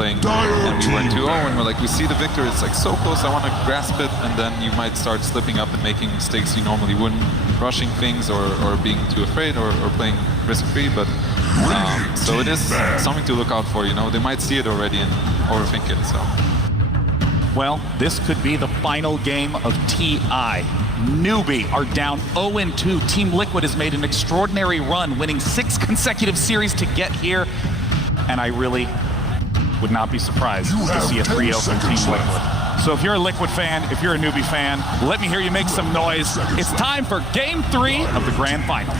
playing, and we went 2-0, and we're like, we see the victory, it's like so close, I want to grasp it, and then you might start slipping up and making mistakes you normally wouldn't, rushing things or being too afraid or playing risk-free, but so it is something to look out for, you know, they might see it already and overthink it, so. Well, this could be the final game of TI. Newbee are down 0-2. Team.Liquid has made an extraordinary run, winning 6 consecutive series to get here. And I really would not be surprised to see a 3-0 from Team.Liquid. So if you're a Liquid fan, if you're a Newbee fan, let me hear you make some noise. It's time for Game 3 of the Grand Final.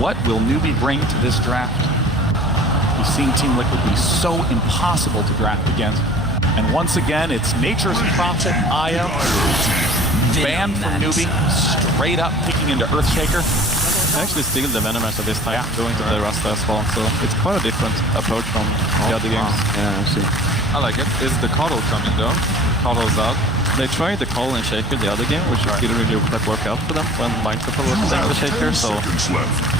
What will Newbee bring to this draft? We've seen Team.Liquid be so impossible to draft against. And once again, it's Nature's Prophet, Aya, banned from Newbee, straight up picking into Earthshaker. I actually steal the Venomancer this time, going to the Rasta as well, so it's quite a different approach from the other games. Yeah, I see. I like it. Is the Coddle coming though? Coddle's out. They tried the Call and Shaker the other game, which didn't really work out for them when Mindtriple was playing the Shaker, so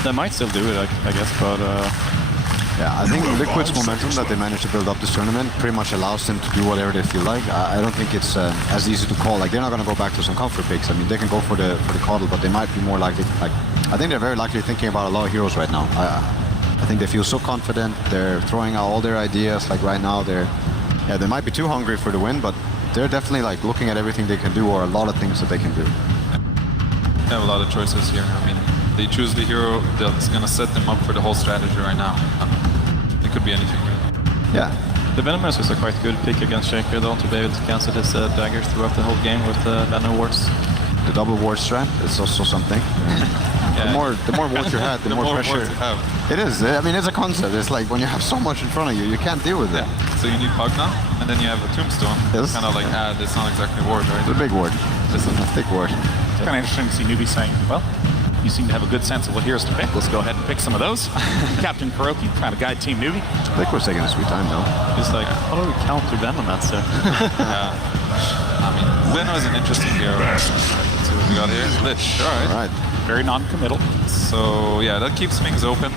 they might still do it, I guess, but... Yeah, I think Liquid's momentum that they managed to build up this tournament pretty much allows them to do whatever they feel like. I don't think it's as easy to call. Like, they're not going to go back to some comfort picks. I mean, they can go for the Coddle, but they might be more likely, like, I think they're very likely thinking about a lot of heroes right now. I think they feel so confident. They're throwing out all their ideas. Like, right now, they might be too hungry for the win, but they're definitely like looking at everything they can do, or a lot of things that they can do. They have a lot of choices here. I mean, they choose the hero that's going to set them up for the whole strategy right now. It could be anything. Yeah. The Venomancer is a quite good pick against Shaker, though, to be able to cancel his daggers throughout the whole game with the Venom wards. The double ward strat is also something. Yeah. The more wards you have, the more pressure. It is. I mean, it's a concept. It's like when you have so much in front of you, you can't deal with it. So you need Pug now, and then you have a Tombstone. Yes. Kind of like, it's not exactly ward, right? It's a big ward. It's a thick ward. It's kind of interesting to see Newbee saying, well, you seem to have a good sense of what heroes to pick. Let's go ahead and pick some of those. Captain Kuroki trying to guide Team Newbee. Liquid's taking a sweet time, though. It's like, how do we counter Venomancer? Yeah. I mean, Venom is an interesting hero. Let's see what we got here. Lich, all right. Very non-committal. So yeah, that keeps things open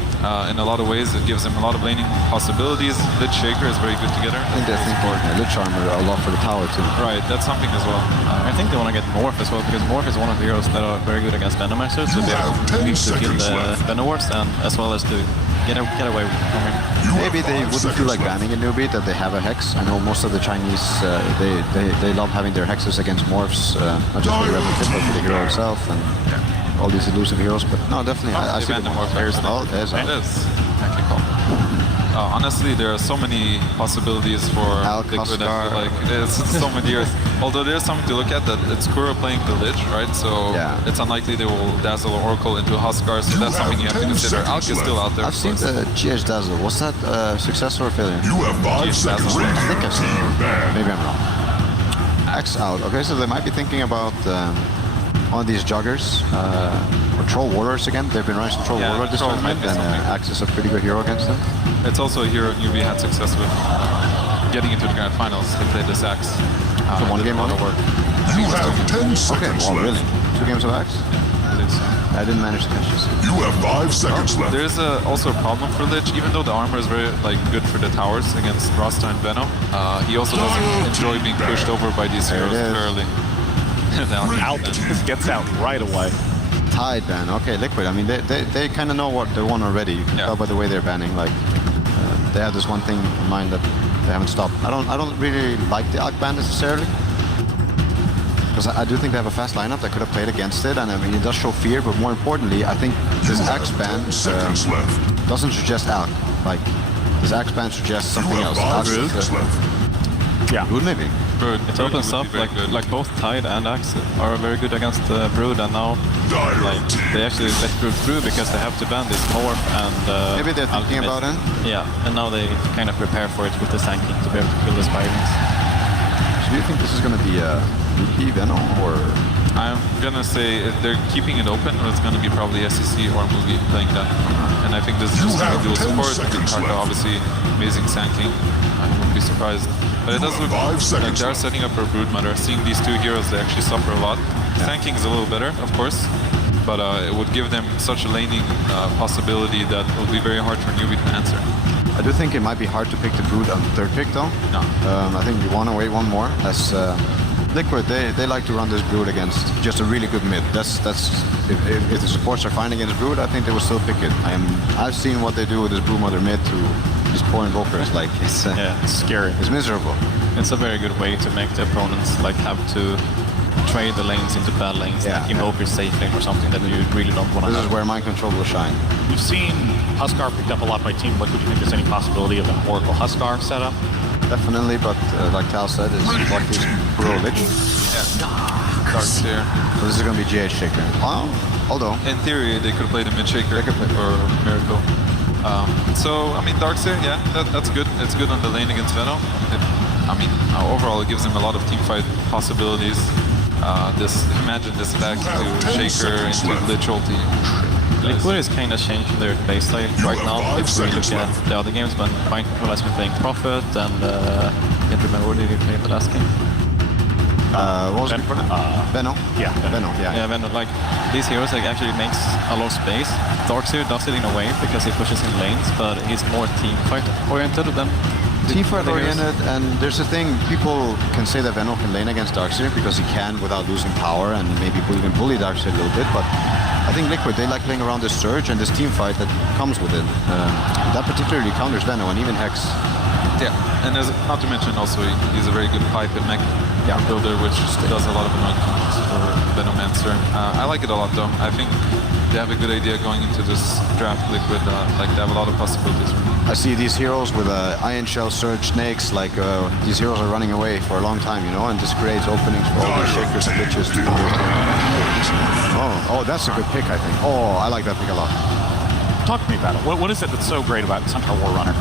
in a lot of ways. It gives them a lot of laning possibilities. Lich Shaker is very good together. I think they're thinking Lich Armor a lot for the tower too. Right, that's something as well. I think they want to get Morph as well, because Morph is one of the heroes that are very good against Venomancers, to be able to kill the Venowards, and as well as to get away with coming. Maybe they wouldn't feel like banning a Newbee that they have a Hex. I know most of the Chinese, they love having their Hexes against Morphs, not just for the replicate, but for the hero itself. And all these elusive heroes, but no, definitely. I see the more players now. It is technical. Honestly, there are so many possibilities for Liquid. I feel like there's so many years. Although there's something to look at, that it's Kuro playing the Lich, right? So it's unlikely they will dazzle Oracle into Huskar, so that's something you have to consider. Alk is still out there. I've seen the GH Dazzle. Was that success or failure? You have 5 seconds left. I think I've seen it. Maybe I'm wrong. Axe out. Okay, so they might be thinking about one of these joggers, or Troll Warriors again. They've been running some Troll Warrior this tournament, and Axe is a pretty good hero against them. It's also a hero Newbee had success with getting into the Grand Finals. They played this Axe. So one game on it? You have 10 seconds left. Really? 2 games of Axe? Yeah, I didn't manage to catch this. You have 5 seconds left. There's also a problem for Lich. Even though the armor is very good for the towers against Rasta and Venom, he also doesn't enjoy being pushed over by these heroes early. Out just gets out right away. Tide ban. Okay, Liquid. I mean, they kind of know what they want already. You can tell by the way they're banning. Like, they have this one thing in mind that they haven't stopped. I don't really like the Alk ban necessarily, because I do think they have a fast lineup that could have played against it, and I mean, it does show fear. But more importantly, I think this Axe ban doesn't suggest Alk. Like, this Axe ban suggests something else. Yeah. Brood maybe. Brood. It opens up, like both Tide and Axe are very good against Brood, and now they actually let Brood through because they have to ban this Morph and maybe they're thinking about it. Yeah, and now they kind of prepare for it with the Sanking to be able to kill the Spirings. So do you think this is going to be a Newbee Venom, or I'm gonna say they're keeping it open, or it's gonna be probably SEC or Movie playing that. And I think this is just gonna be dual support. Taka obviously amazing sanking. I wouldn't be surprised. But it does look like they're setting up for Broodmother. Seeing these two heroes, they actually suffer a lot. Sanking is a little better, of course, but it would give them such a laning possibility that it would be very hard for Newbee to answer. I do think it might be hard to pick the Brood on third pick though. No. I think you want to wait one more. As Liquid, they like to run this Brood against just a really good mid. That's if the supports are fine against Brood, I think they will still pick it. I've seen what they do with this Broodmother mid to these poor invokers. Like it's scary. It's miserable. It's a very good way to make the opponents like have to trade the lanes into bad lanes, like Invoker safe lane or something that you really don't want to have. This is where mind control will shine. We've seen Huskar picked up a lot by Team.Liquid. Do you think there's any possibility of an Oracle Huskar setup? Definitely, but like Tal said, it's like this Pro Lich. Yeah. Darkseer. So this is going to be GH Shaker. Although, in theory, they could play the mid shaker or Miracle. So, I mean, Darkseer, yeah, that's good. It's good on the lane against Venom. Overall, it gives them a lot of teamfight possibilities. Imagine this back into Shaker, into Lich ulti. Liquid is kind of changing their playstyle right now. If we look at the other games, when Mind Control has been playing Prophet and I can't remember what did he play in the last game. What was it before that? Venom? Yeah, Venom, yeah. Yeah, Venom, like these heroes like actually makes a lot of space. Darkseer does it in a way because he pushes in lanes, but he's more team fight oriented than Teamfight oriented, and there's a thing, people can say that Venom can lane against Darkseer because he can without losing power and maybe even bully Darkseer a little bit, but I think Liquid, they like playing around this surge and this teamfight that comes with it. That particularly counters Venom and even Hex. Yeah, and not to mention also he's a very good pipe and mech builder, which does a lot of annoying combos for Venomancer. I like it a lot though. I think they have a good idea going into this draft, Liquid. Like they have a lot of possibilities. I see these heroes with Iron Shell, Surge, Snakes, like these heroes are running away for a long time, you know, and this creates openings for all these Shakers and Liches to do Oh, that's a good pick, I think. Oh, I like that pick a lot. Talk to me about it. What is it that's so great about Centaur War Runner?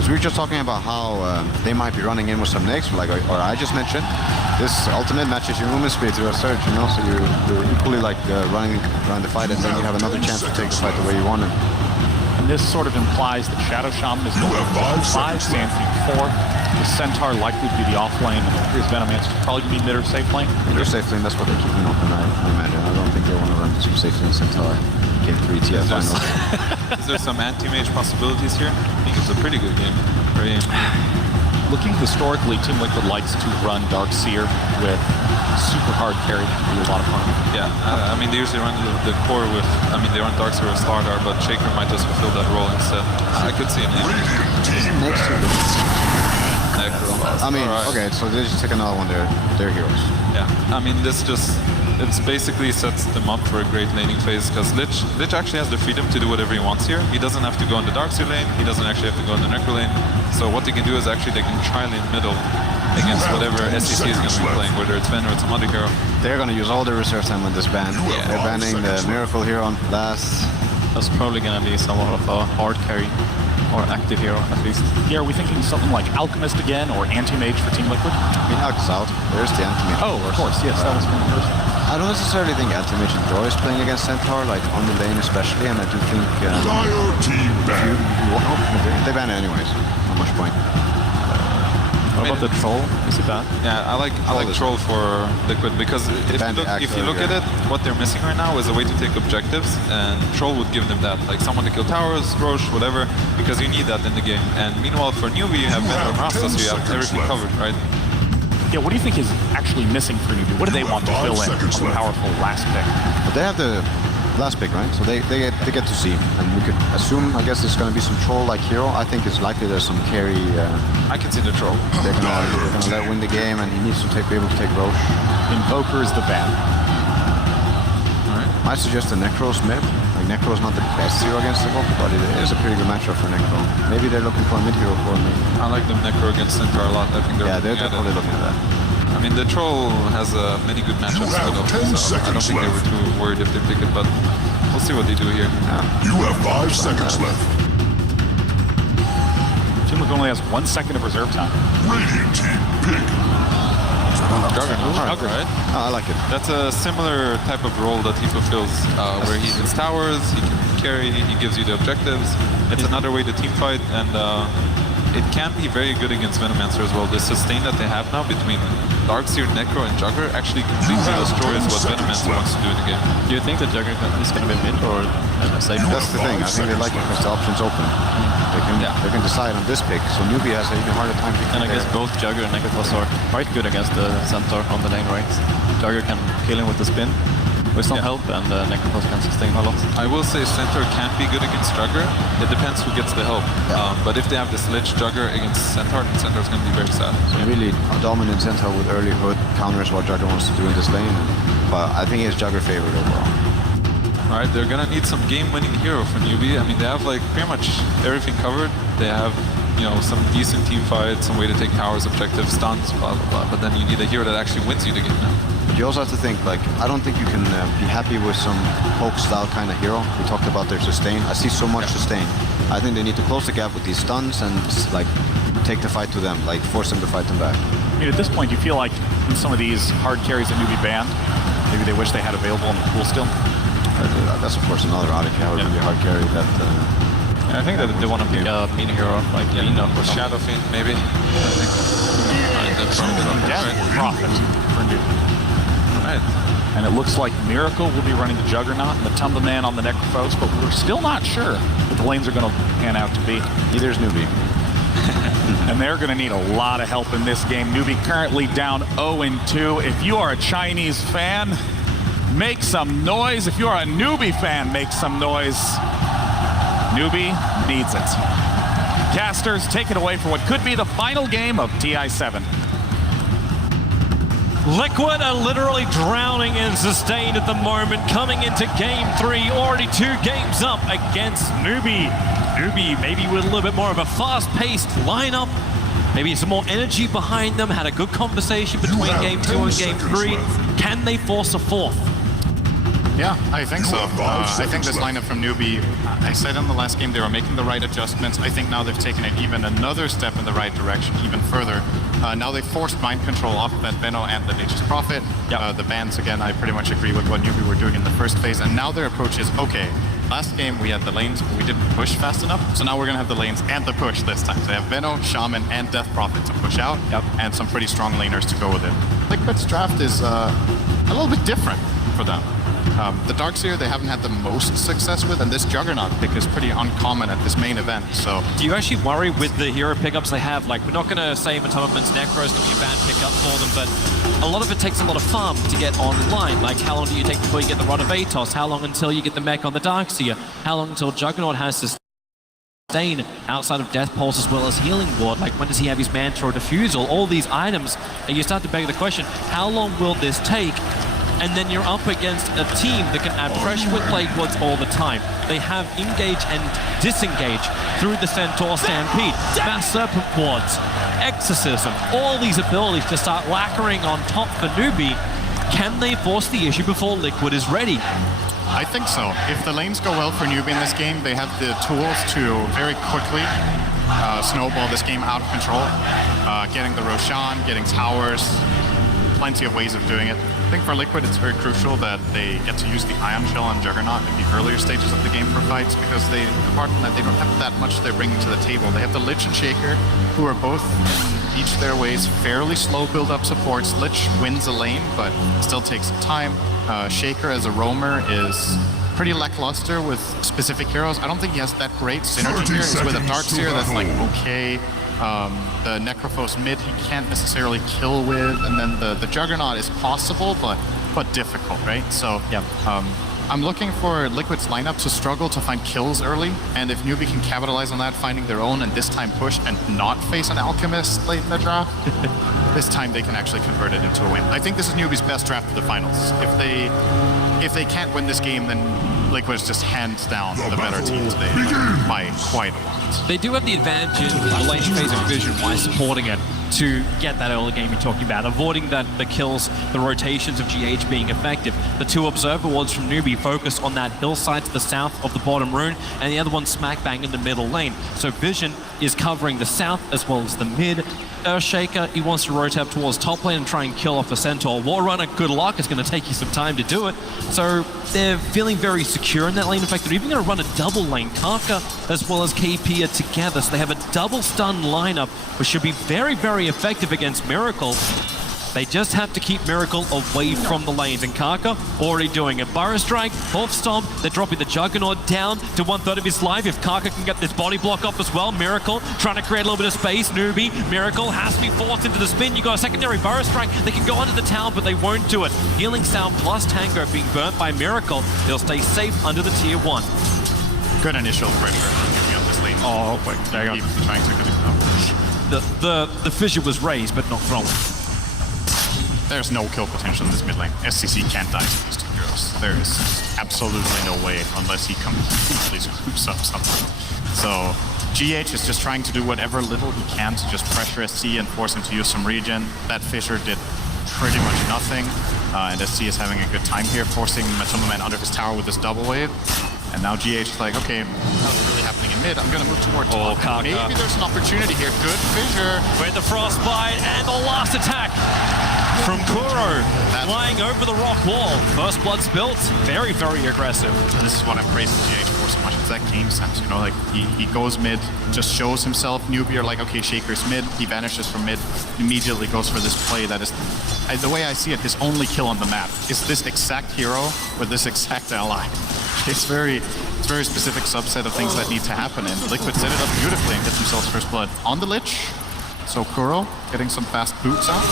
So we were just talking about how they might be running in with some Nakes, or I just mentioned. This ultimate matches your movement speed through a surge, you know, so you're equally like running around the fight, and then you have another chance to take the fight the way you want it. And this sort of implies that Shadow Shaman is going to be 5, Sandfiend 4. The Centaur likely to be the off lane, and it appears Venomancer is probably going to be mid or safe lane. Mid or safe lane, that's what they're keeping open, I imagine. I don't think they want to run too safe lane Centaur. Game 3 TF finals. Is there some anti-mage possibilities here? I think it's a pretty good game. Looking historically, Team.Liquid likes to run Darkseer with super hard carry to do a lot of harm. Yeah, I mean, they usually run the core with, they run Darkseer with Slardar, but Shaker might just fulfill that role instead. I could see an Next to Necro. Okay, so they just take another one, they're heroes. Yeah, it basically sets them up for a great laning phase, because Lich actually has the freedom to do whatever he wants here. He doesn't have to go in the Darkseer lane, he doesn't actually have to go in the Necro lane. So what they can do is actually they can tri-lane middle against whatever SEC is going to be playing, whether it's Ven or it's some other hero. They're going to use all their reserve time on this ban. Yeah. They're banning the Miracle hero on last. That's probably going to be somewhat of a hard carry, or active hero at least. Yeah, are we thinking something like Alchemist again, or Anti-Mage for Team.Liquid? Alch is out. There's the Anti-Mage. Oh, of course, yes, that was from the first. I don't necessarily think Anti-Mage enjoys playing against Centaur, like on the lane especially, and I do think... they ban it anyways. Not much point. What about the Troll? Is it bad? Yeah, I like Troll for Liquid, because if you look at it, what they're missing right now is a way to take objectives, and Troll would give them that. Like someone to kill towers, Rosh, whatever, because you need that in the game. And meanwhile, for Newbee, you have Venom and Rasta, so you have everything covered, right? Yeah, what do you think is actually missing for Newbee? What do they want to fill in on the powerful last pick? But they have the last pick, right? So they get to see, and we could assume, I guess, there's going to be some Troll-like hero. I think it's likely there's some carry. I can see the Troll. They're going to let win the game, and he needs to be able to take Roche. Invoker is the ban. I suggest the Necro's mid. Like, Necro's not the best hero against Invoker, but it is a pretty good matchup for Necro. Maybe they're looking for a mid hero for me. I like the Necro against Centaur a lot. I think they're definitely looking at that. I mean, the Troll has many good matchups, so I don't think they were too worried if they pick it, but we'll see what they do here. You have 5 seconds left. Team.Liquid only has 1 second of reserve time. Radiant team, pick. Juggernaut, right? Oh, I like it. That's a similar type of role that he fulfills, where he hits towers, he can carry, he gives you the objectives. It's another way to team fight, and it can be very good against Venomancer as well. The sustain that they have now between Darkseer, Necro, and Jugger actually completely destroys what Venomancer wants to do in the game. Do you think that Jugger is going to be mid or safe? That's the thing. I think they like it because the option's open. They can decide on this pick. So Newbee has an even harder time picking. And I guess both Jugger and Necrophos are quite good against the Centaur on the lane, right? Jugger can kill him with the spin with some help, and Necrophos can sustain a lot. I will say Centaur can be good against Jugger. It depends who gets the help. But if they have this Lich Jugger against Centaur, then Centaur's going to be very sad. So really dominant Centaur with early hood counters what Jugger wants to do in this lane. But I think it's Jugger favored overall. All right, they're gonna need some game-winning hero for Newbee. I mean, they have like pretty much everything covered. They have, you know, some decent team fights, some way to take towers, objectives, stuns, blah blah blah. But then you need a hero that actually wins you the game now. But you also have to think, like, I don't think you can be happy with some poke-style kind of hero. We talked about their sustain. I see so much sustain. I think they need to close the gap with these stuns and like take the fight to them, like force them to fight them back. I mean, at this point, you feel like in some of these hard carries that Newbee banned, maybe they wish they had available in the pool still. That's of course another odd if you have a really hard carry that... I think that they want to pick a mean hero like Lina or Shadow Fiend, maybe. I think. Alright, that's probably the Death Prophet for Newbee. Alright. And it looks like Miracle will be running the Juggernaut and the Tumble Man on the Necrophos, but we're still not sure what the lanes are going to pan out to be. Neither is Newbee. And they're going to need a lot of help in this game. Newbee currently down 0-2. If you are a Chinese fan, make some noise. If you're a Newbee fan, make some noise. Newbee needs it. Casters, take it away for what could be the final game of TI7. Liquid are literally drowning in sustain at the moment, coming into game 3, already 2 games up against Newbee. Newbee maybe with a little bit more of a fast-paced lineup, maybe some more energy behind them, had a good conversation between game 2 and game 3. Can they force a fourth? Yeah, I think so. I think this lineup from Newbee, I said in the last game they were making the right adjustments. I think now they've taken it even another step in the right direction, even further. Now they've forced mind control off of that Veno and the Nature's Prophet. The bans, again, I pretty much agree with what Newbee were doing in the first phase. And now their approach is, okay, last game we had the lanes, but we didn't push fast enough. So now we're going to have the lanes and the push this time. So they have Veno, Shaman, and Death Prophet to push out, and some pretty strong laners to go with it. Liquid's draft is a little bit different for them. The Darkseer they haven't had the most success with, and this Juggernaut pick is pretty uncommon at this main event, so... Do you actually worry with the hero pickups they have? Like, we're not going to say Matomaman's Necro is going to be a bad pickup for them, but a lot of it takes a lot of farm to get online. Like, how long do you take before you get the Rod of Atos? How long until you get the mech on the Darkseer? How long until Juggernaut has to sustain outside of Death Pulse as well as Healing Ward? Like, when does he have his Mantra or Diffusal? All these items, and you start to beg the question, how long will this take? And then you're up against a team that can add pressure with Plague Bloods all the time. They have engage and disengage through the Centaur Stampede, Mass Serpent Wards, Exorcism, all these abilities to start lacquering on top for Newbee. Can they force the issue before Liquid is ready? I think so. If the lanes go well for Newbee in this game, they have the tools to very quickly snowball this game out of control. Getting the Roshan, getting towers, plenty of ways of doing it. I think for Liquid it's very crucial that they get to use the Ion Shell and Juggernaut in the earlier stages of the game for fights, because apart from that, they don't have that much they're bringing to the table. They have the Lich and Shaker, who are both, in each their ways, fairly slow build-up supports. Lich wins a lane, but still takes some time. Shaker as a roamer is pretty lackluster with specific heroes. I don't think he has that great synergy here. It's with a Darkseer that's like, okay. The Necrophos mid he can't necessarily kill with, and then the Juggernaut is possible, but difficult, right? So I'm looking for Liquid's lineup to struggle to find kills early, and if Newbee can capitalize on that, finding their own and this time push and not face an Alchemist late in the draft, this time they can actually convert it into a win. I think this is Newbee's best draft for the finals. If they can't win this game, then Liquid is just hands down the better team today by quite a lot. They do have the advantage in the late phase of Vision while supporting it to get that early game you're talking about, avoiding the kills, the rotations of GH being effective. The two Observer Wards from Newbee focus on that hillside to the south of the bottom rune, and the other one smack bang in the middle lane. So Vision is covering the south as well as the mid. Earthshaker, he wants to rotate up towards top lane and try and kill off a Centaur. Warrunner, good luck, it's going to take you some time to do it. So they're feeling very secure in that lane. In fact, they're even going to run a double lane. Karka as well as KP are together, so they have a double stun lineup, which should be very, very effective against Miracle. They just have to keep Miracle away from the lanes, and Karka already doing it. Burrow Strike, Wolf Stomp, they're dropping the Juggernaut down to 1/3 of his life. If Karka can get this body block off as well, Miracle trying to create a little bit of space. Newbee, Miracle has to be forced into the spin. You got a secondary Burrow Strike. They can go under the tower, but they won't do it. Healing Sound plus Tango being burnt by Miracle. He'll stay safe under the tier 1. Good initial pressure on this lane. Oh, wait, there you go. Keep trying to connect up. The fissure was raised, but not thrown. There's no kill potential in this mid lane. SCC can't die to these two heroes. There is absolutely no way unless he completely scoops up something. So GH is just trying to do whatever little he can to just pressure SC and force him to use some regen. That fissure did pretty much nothing. And SC is having a good time here, forcing Matoma Man under his tower with this double wave. And now GH is like, okay, nothing's really happening in mid. I'm going to move toward top. Karka. Maybe there's an opportunity here. Good fissure. With the Frostbite and the last attack from Kuro, flying over the rock wall. First blood spilt, very, very aggressive. This is what I'm praising GH for so much. It's that game sense, you know, like he goes mid, just shows himself. Newbee are like, okay, Shaker's mid. He vanishes from mid, immediately goes for this play that is, the way I see it, his only kill on the map is this exact hero with this exact ally. It's very specific subset of things that need to happen, and Liquid set it up beautifully and gets themselves first blood on the Lich. So Kuro getting some fast boots out,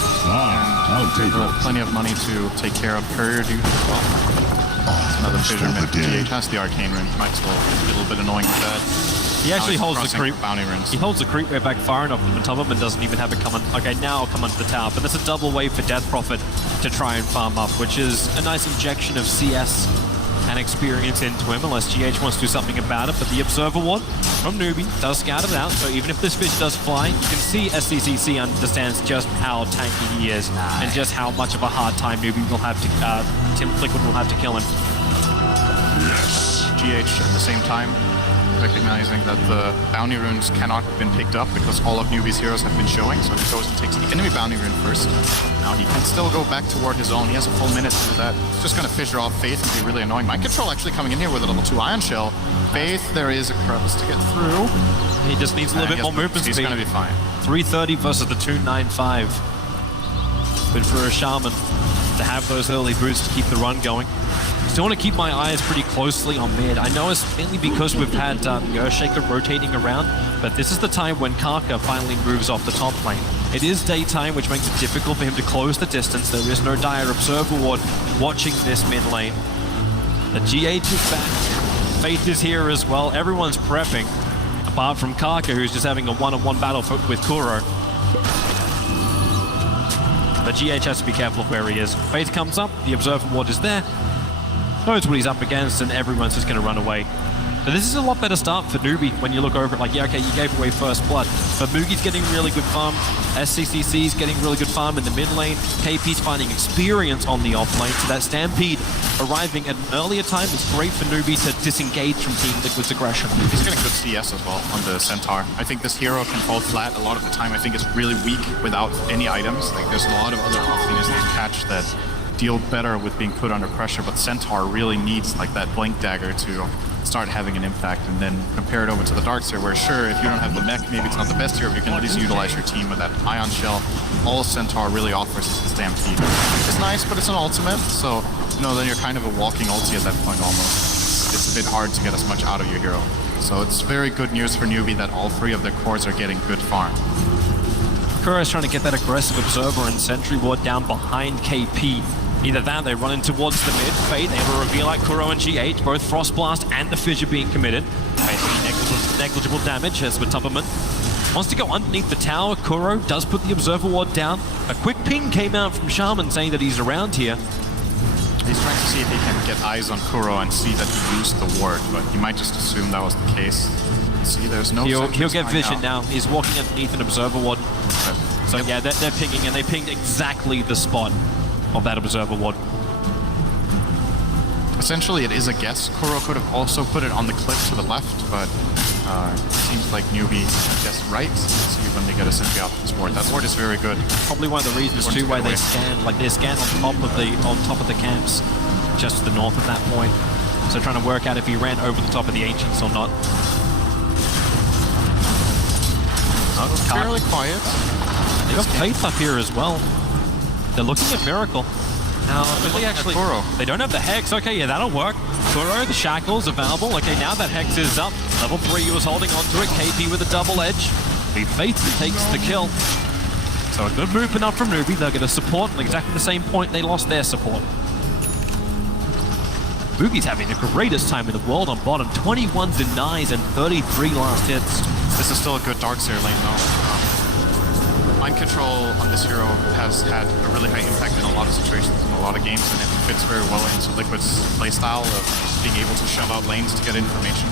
and plenty of money to take care of courier dude as well. It's another fissure mid. GH has the arcane rune. Might as well be a little bit annoying with that. He actually holds the creep. Bounty runes. He holds the creep wave back far enough that Matoma doesn't even have it come on. Okay, now I'll come onto the tower, but there's a double wave for Death Prophet to try and farm up, which is a nice injection of CS and experience into him, unless GH wants to do something about it. But the Observer Ward from Newbee does scout it out, so even if this fish does fly, you can see SCCC understands just how tanky he is and just how much of a hard time Newbee will have to, Team.Liquid will have to kill him. GH at the same time recognizing that the bounty runes cannot have been picked up because all of Newbee's heroes have been showing, so he goes and takes the enemy bounty rune first. Now he can still go back toward his own. He has a full minute to do that. It's just going to fissure off Faith and be really annoying. Mind Control actually coming in here with a level 2 Ion Shell. Faith, there is a crevice to get through. He just needs a little bit more movement speed. He's going to be fine. 330 versus the 295. Good for a Shaman to have those early boots to keep the run going. Still want to keep my eyes pretty closely on mid. I know it's mainly because we've had the Earthshaker rotating around, but this is the time when Karka finally moves off the top lane. It is daytime, which makes it difficult for him to close the distance. There is no dire Observer Ward watching this mid lane. The GH is back. Faith is here as well. Everyone's prepping, apart from Karka, who's just having a one-on-one battle with Kuro. But GH has to be careful of where he is. Faith comes up, the Observer Ward is there, knows what he's up against, and everyone's just going to run away. So this is a lot better start for Newbee when you look over it like, yeah, okay, you gave away first blood. But Mugi's getting really good farm. SCCC's getting really good farm in the mid lane. KP's finding experience on the off lane. So that Stampede arriving at an earlier time is great for Newbee to disengage from Team.Liquid's aggression. He's getting good CS as well on the Centaur. I think this hero can fall flat a lot of the time. I think it's really weak without any items. Like there's a lot of other offliners they catch that deal better with being put under pressure, but Centaur really needs like that Blink Dagger to start having an impact, and then compare it over to the Darkseer, where sure, if you don't have the mech, maybe it's not the best hero, but you can at least utilize your team with that Ion Shell. All Centaur really offers is the Stampede. It's nice, but it's an ultimate, so you know, then you're kind of a walking ulti at that point almost. It's a bit hard to get as much out of your hero. So it's very good news for Newbee that all three of their cores are getting good farm. Kuro's trying to get that aggressive Observer and Sentry Ward down behind KP. Either that, they run in towards the mid. Fate, they have a reveal like Kuro and GH, both Frost Blast and the Fissure being committed. Basically negligible damage as Matubberman wants to go underneath the tower. Kuro does put the Observer Ward down. A quick ping came out from Shaman saying that he's around here. He's trying to see if he can get eyes on Kuro and see that he used the ward, but he might just assume that was the case. See, there's no He'll sentries get coming vision out. now. He's walking underneath an observer ward. So yeah, they're pinging, and they pinged exactly the spot of that observer ward. Essentially, it is a guess. Kuro could have also put it on the cliff to the left, but it seems like Newbee guessed right. Let's see when they get a sentry off this ward. That ward is very good. Probably one of the reasons too why they scan, like they scan on top of the camps, just to the north of that point. So trying to work out if he ran over the top of the ancients or not. Fairly quiet. They got Faith up here as well. They're looking at Miracle. Now, they actually... Kuro. They don't have the Hex. Okay, yeah, that'll work. Kuro, the Shackles available. Okay, now that Hex is up. Level 3 was holding onto it. KP with a double edge. The Faith takes the kill. So a good movement up from Newbee. They're going to support at exactly the same point they lost their support. Boogie's having the greatest time in the world on bottom. 21 denies and 33 last hits. This is still a good Darkseer lane, though. Mind control on this hero has had a really high impact in a lot of situations in a lot of games, and it fits very well into Liquid's playstyle of being able to shove out lanes to get information.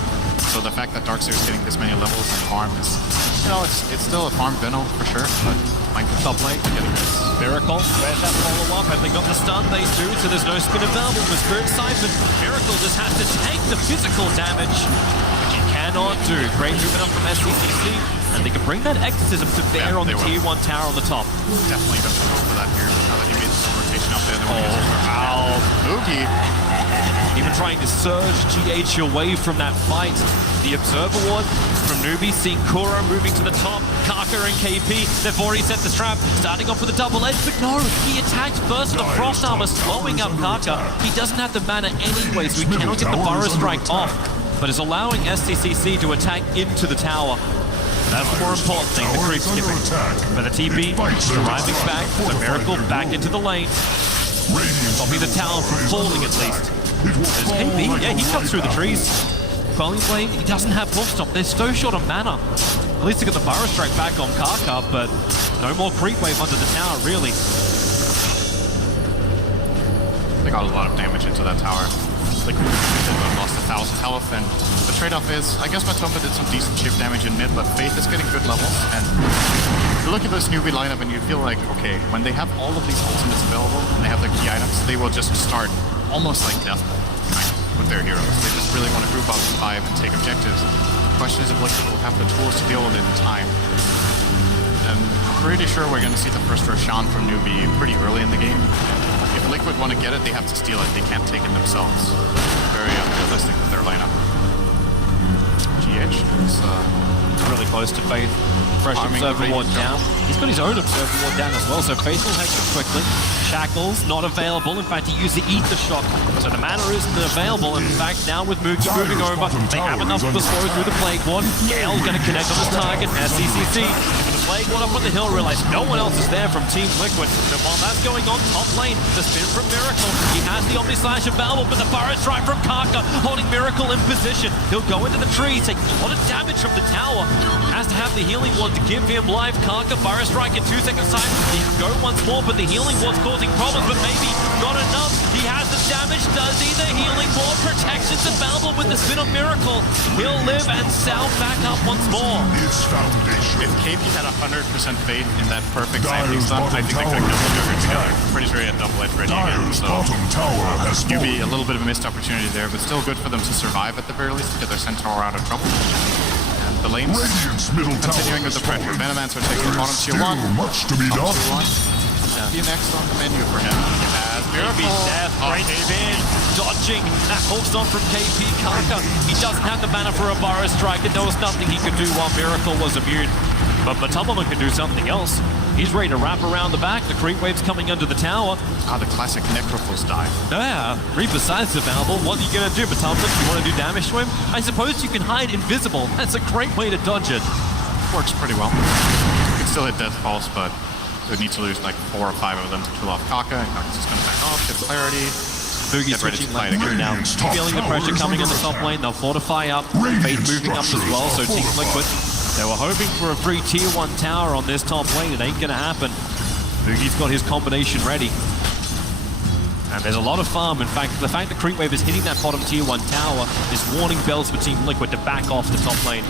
So the fact that Darkseer is getting this many levels in farm is, you know, it's still a farm Vino for sure, but Mind control lane getting this. Miracle, where's that follow-up? Have they got the stun? They do, so there's no spin available with Spirit Siphon. Miracle just has to take the physical damage, which he cannot do. Great movement up from SCCC, and they can bring that exorcism to bear on the tier 1 tower on the top. Definitely going to go for that here. Now that he made some rotation up there, they want to use his Ow. Boogie. Even trying to surge GH away from that fight. The Observer Ward from Newbee, seeing Kuro moving to the top. Kaka and KP, they've already set the trap. Starting off with a double edge, but no, he attacked first with the Frost Armor, slowing up Kaka. He doesn't have the mana anyway, so he cannot get the Burrow Strike off, but is allowing SCCC to attack into the tower. That's the more important thing, the creep skipping. But the TP driving back, the Miracle back into the lane. Stopping the tower from falling at least. There's KP, yeah, he cuts through the trees. Quelling Blade, he doesn't have full stop, they're so short on mana. At least they got the Burrow Strike back on Kaka, but no more creep wave under the tower, really. They got a lot of damage into that tower. Liquid lost 1,000 health, and the trade-off is, I guess Matumba did some decent chip damage in mid, but Faith is getting good levels, and you look at this Newbee lineup and you feel like, okay, when they have all of these ultimates available, and they have their key items, they will just start almost like Death with their heroes. They just really want to group up to 5 and take objectives. The question is if Liquid will have the tools to deal with it in time. I'm pretty sure we're going to see the first Roshan from Newbee pretty early in the game. If Liquid want to get it, they have to steal it. They can't take it themselves. Very unrealistic with their lineup. GH is Really close to Faith. Fresh Observer Ward down. He's got his own Observer Ward down as well, so Faith will hex him quickly. Shackles not available. In fact, he used the Ether Shock, so the mana isn't available. In fact, now with Mookie moving over, they have enough to slow through the Plague Ward. Gale going to connect on his target. SCCC. With the Plague Ward up on the hill, realize no one else is there from Team.Liquid. So while that's going on, top lane, the spin from Miracle. He has the Omni Slash available, but the Burrow Strike from Kaka, holding Miracle in position. He'll go into the tree, taking a lot of damage from the tower. Has to have the healing ward to give him life. Kaka, Burrow Strike in 2 seconds time. He can go once more, but the healing ward's causing problems, but maybe not enough. He has the damage, does he? The healing ward protection's available with the spin of Miracle. He'll live and sound back up once more. If KP had 100% faith in that perfect safety stun, I think they could have killed the Joker together. Pretty sure he had double edge ready again, so Newbee, a little bit of a missed opportunity there, but still good for them to survive at the very least, to get their Centaur out of trouble. The lanes continuing with the pressure. Venomancer taking the bottom tier 1. Much to be done. Be next on the menu for him. As Miracle. Death, right in, dodging that hooked on from KP Kaka. He doesn't have the mana for a Burrow Strike, and there was nothing he could do while Miracle was immune. But Matumba can do something else. He's ready to wrap around the back. The creep wave's coming under the tower. The classic Necropulse dive. Yeah, Reaper Side's available. What are you going to do, Matumba? You want to do damage to him? I suppose you can hide invisible. That's a great way to dodge it. Works pretty well. You can still hit Death Pulse, but you would need to lose like 4 or 5 of them to kill off Kaka. And Kaka's just going to back off, get clarity. Boogie switching lane now. Feeling the pressure coming on the top lane. They'll fortify up. Faith moving up as well, so Team.Liquid. They were hoping for a free tier 1 tower on this top lane. It ain't going to happen. Boogie's got his combination ready. And there's a lot of farm. In fact, the fact that Creep Wave is hitting that bottom tier 1 tower is warning bells for Team.Liquid to back off the top lane.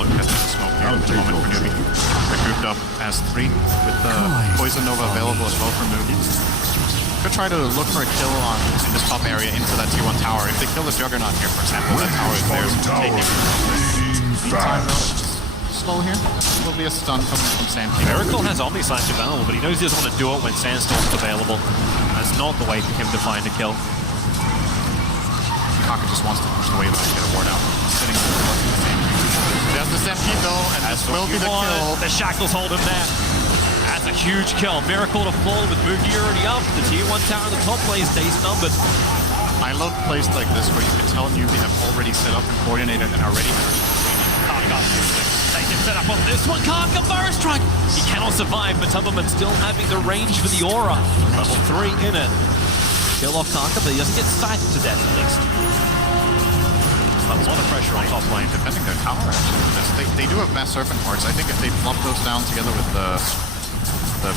look at the smoke here at the moment for Newbee. They're grouped up as 3 with the Poison Nova available as well for Newbee. Could try to look for a kill in this top area into that T1 tower. If they kill the Juggernaut here, for example, that tower is theirs to take it. Meantime, though, slow here. Will be a stun coming from Sandstorm. Miracle has Omnislash available, but he knows he doesn't want to do it when Sandstorm's available. That's not the way for him to find a kill. Kaka just wants to push the wave and get a ward out. Sitting there's the Stampede though, and this will be the kill. The Shackles hold him there. That's a huge kill. Miracle to fall with Moogie already up. The tier 1 tower in the top lane stays numbered. I love plays like this where you can tell Newbee have already set up and coordinated and already Kaka, they can set up on this one. Kaka, Burst Strike. He cannot survive, but Tumberman still having the range for the aura. Level 3 in it. Kill off Kaka, but he doesn't get sighted to death at least. A lot of pressure on top lane. defending their tower actually. They do have Mass Serpent Wards. I think if they flop those down together with the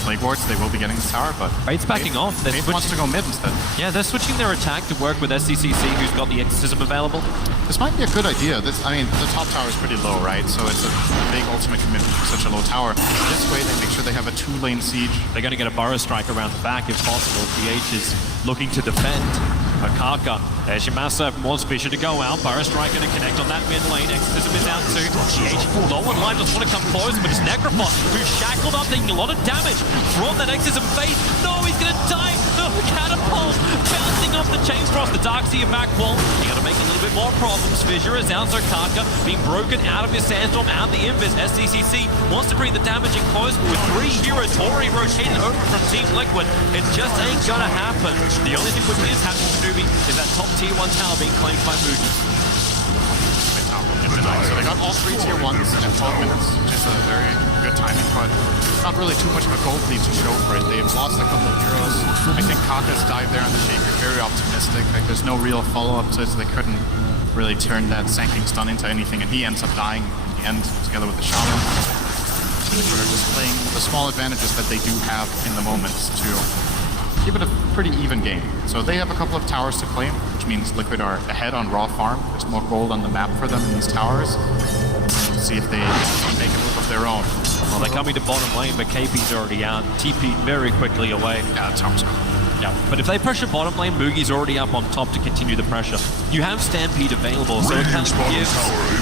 Plague Wards, they will be getting the tower, but Fate's backing off. Fate wants to go mid instead. Yeah, they're switching their attack to work with SCCC, who's got the Exorcism available. This might be a good idea. I mean, the top tower is pretty low, right? So it's a big ultimate commitment for such a low tower. This way, they make sure they have a 2-lane siege. They're going to get a Burrow Strike around the back if possible. GH is looking to defend. Kaka, there's your Mass Serpent Wards, be sure to go out. Burrow Strike going to connect on that mid lane. Exorcism is out too. GH low on line, doesn't want to come close, but it's Necrophos who's shackled up, taking a lot of damage from that Exorcism face. No, he's going to die. No, Catapult bouncing off the Chain Frost. The Darkseer back wall. You got to make a little bit more problems. Fissure is out, so Kaka being broken out of his Sandstorm, out of the Invis. SCCC wants to bring the damage in close, but with 3 heroes already rotated over from Team.Liquid, it just ain't gonna happen. The only thing which is happening to Newbee is that top tier 1 tower being claimed by Moogie. So they got all 3 tier 1s in 12 minutes, which is a very good timing, but not really too much of a gold lead to show for it. They've lost a couple of heroes. I think Kaka's died there on the Shaker, very optimistic. Like, there's no real follow-up to it, so they couldn't really turn that Sanking Stun into anything, and he ends up dying in the end together with the Shaman. They're just playing the small advantages that they do have in the moment to keep it a pretty even game. So they have a couple of towers to claim, which means Liquid are ahead on raw farm. There's more gold on the map for them in these towers. Let's see if they make a move of their own. Well, they're coming to bottom lane, but KP's already out. TP very quickly away. Yeah, the tower's gone. Yeah, but if they pressure bottom lane, Moogie's already up on top to continue the pressure. You have Stampede available, so it kind of gives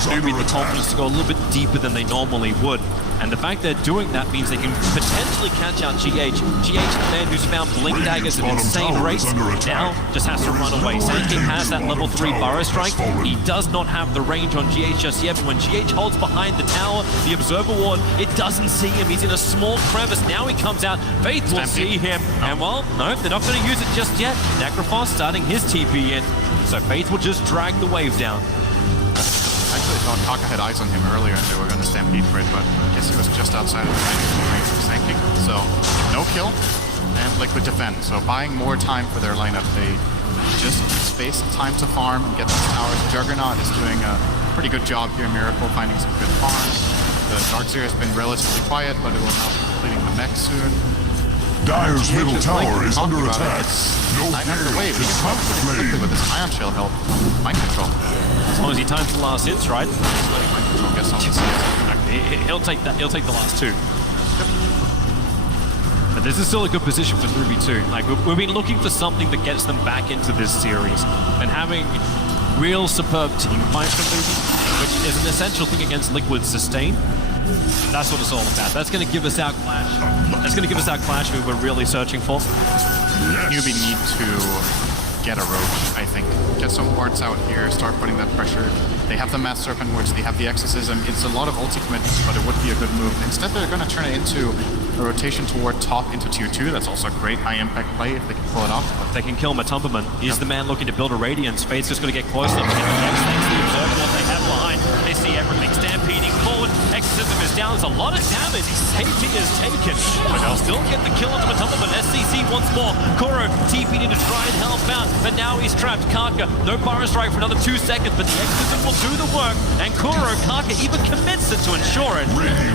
Newbee the confidence to go a little bit deeper than they normally would. And the fact they're doing that means they can potentially catch out GH. GH, the man who's found Blink Daggers at insane rates, now just has to run away. Sanking has that level 3 Burrow Strike. He does not have the range on GH just yet, but when GH holds behind the tower, the Observer Ward, it doesn't see him. He's in a small crevice. Now he comes out. Faith will see him. And well, no, they're not going to use it just yet. Necrophos starting his TP in. So Faith will just drag the wave down. I actually thought Kaka had eyes on him earlier and they were going to stampede for it, but I guess he was just outside of the range of Sanking. So, no kill, and Liquid defend. So buying more time for their lineup, they just space time to farm and get these towers. Juggernaut is doing a pretty good job here. Miracle finding some good farms. The Darkseer has been relatively quiet, but it will now be completing the mech soon. Dire's middle tower is under attack. No 900 wave. He fear, can the flame. with his Ion Shell help. Mind control. As long as he times the last hits, right? He's letting Mind control get some of the He'll take that. He'll take the last 2. But this is still a good position for Newbee too. Like we've been looking for something that gets them back into this series, and having real superb team fights from Newbee, which is an essential thing against Liquid sustain. That's what it's all about. That's going to give us our clash. That's going to give us our clash we were really searching for. Newbee need to get a roach, I think. Get some wards out here, start putting that pressure. They have the Mass Serpent wards, they have the Exorcism. It's a lot of ulti commitments, but it would be a good move. Instead, they're going to turn it into a rotation toward top into tier 2. That's also a great high impact play if they can pull it off. If they can kill Matumberman, he's the man looking to build a Radiance. Fate's just going to get close enough to get the next thing to the Observer what they have behind. They see everything stampeding forward. Exorcism is down. There's a lot of damage. KP is taken, but they'll still get the kill onto Matumberman. SCC once more. Kuro TP'd in to try and help out, but now he's trapped. Kaka, no Burrow Strike for another 2 seconds, but the Exorcism will do the work, and Kuro, Kaka even commits it to ensure it.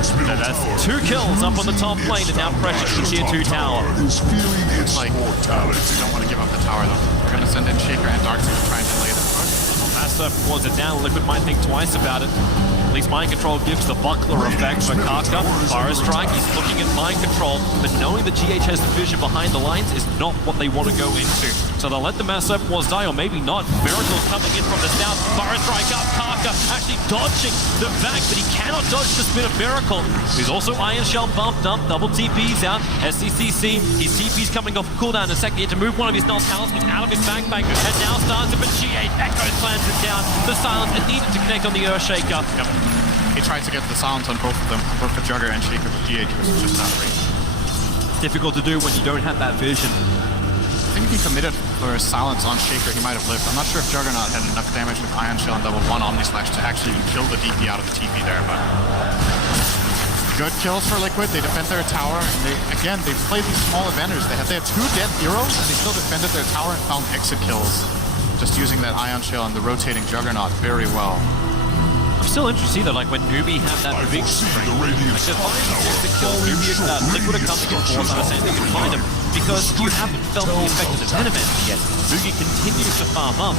So that's 2 kills up on the top lane, and now pressure to the tier 2 tower. Is feeling its mortality. They don't want to give up the tower though. They're going to send in Shaker and Darkseer to try and delay the push. Master Wards it down. Liquid might think twice about it. least Mind Control gives the buckler effect for Kaka. Fire Strike, he's looking at Mind Control, but knowing that GH has the vision behind the lines is not what they want to go into. So they'll let the Mass Open Wars die, or maybe not. Miracle's coming in from the south. Fire Strike up, Kaka actually dodging the vac, but he cannot dodge the spin of Miracle. He's also Iron Shell bumped up, double TP's out. SCCC, his TP's coming off cooldown in a second. He had to move one of his null talismans out of his backpack, and now starts it, but GH Echo slams it down. The silence, it needed to connect on the Earthshaker. Yep. He tried to get the silence on both of them, both the Jugger and Shaker, but GH was just out of range. Difficult to do when you don't have that vision. I think if he committed for a silence on Shaker, he might have lived. I'm not sure if Juggernaut had enough damage with Iron Shell and double 1 Omni Slash to actually kill the DP out of the TP there, but good kills for Liquid. They defend their tower, and they play these small advantages. They had 2 dead heroes, and they still defended their tower and found exit kills, just using that Ion Shell and the rotating Juggernaut very well. I'm still interested though, like when Newbee had that big string, like just the kill, Liquid are coming in force, I was saying they can find him, because you haven't felt the effect of the Venomance yet. Boogie continues to farm up,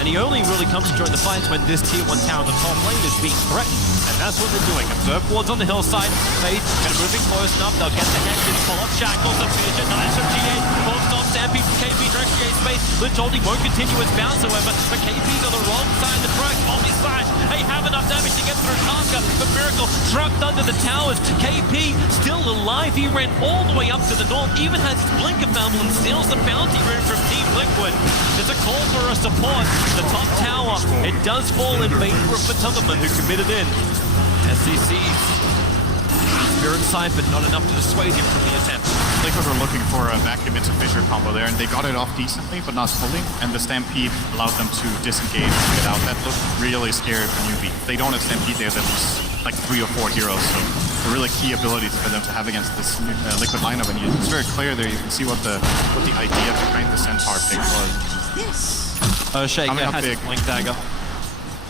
and he only really comes to join the fights when this tier 1 tower in the top lane is being threatened. And that's what they're doing. Observe wards on the hillside. Fade, kind of moving close enough. They'll get the Hexes, pull up Shackles, the Vision, nice from GA. Full stop, Stampede from KP, direct GA space. Lynch holding won't continue its bounce, however, but KP's on the wrong side of the track. Omni Slash, they have enough damage to get through Kaka, but Miracle trucked under the towers. KP still alive. He ran all the way up to the north, even has his Blinker Famble and steals the bounty rune from Team.Liquid. There's a call for a support. The top tower, it does fall in favor of Fatumman, who committed in. SCC's Spirit Sight, but not enough to dissuade him from the attempt. Liquid were looking for a vacuum into Fissure combo there, and they got it off decently, but not fully. And the Stampede allowed them to disengage and get out. That looked really scary for Newbee. If they don't have Stampede, they have at least like 3 or 4 heroes. So a really key ability for them to have against this Liquid lineup. And it's very clear there. You can see what the idea behind the Centaur pick was. Shaker has a Blink Dagger.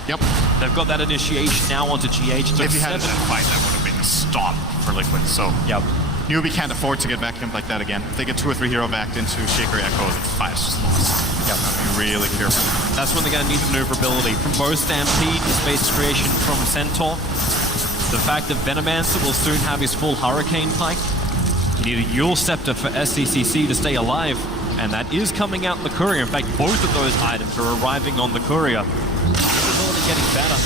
Yep. They've got that initiation now onto GH. If you had that fight, that would have been a stop for Liquid. So yep. Newbee can't afford to get vacuumed like that again. If they get 2 or 3 hero backed into Shaker Echo, the fight's just lost. Yep. Be really careful. That's when they're going to need maneuverability from both Stampede, the space creation from Centaur. The fact that Venomancer will soon have his full Hurricane Pike. You need a Yule Scepter for SCCC to stay alive, and that is coming out in the courier. In fact, both of those items are arriving on the courier. Maneuverability getting better.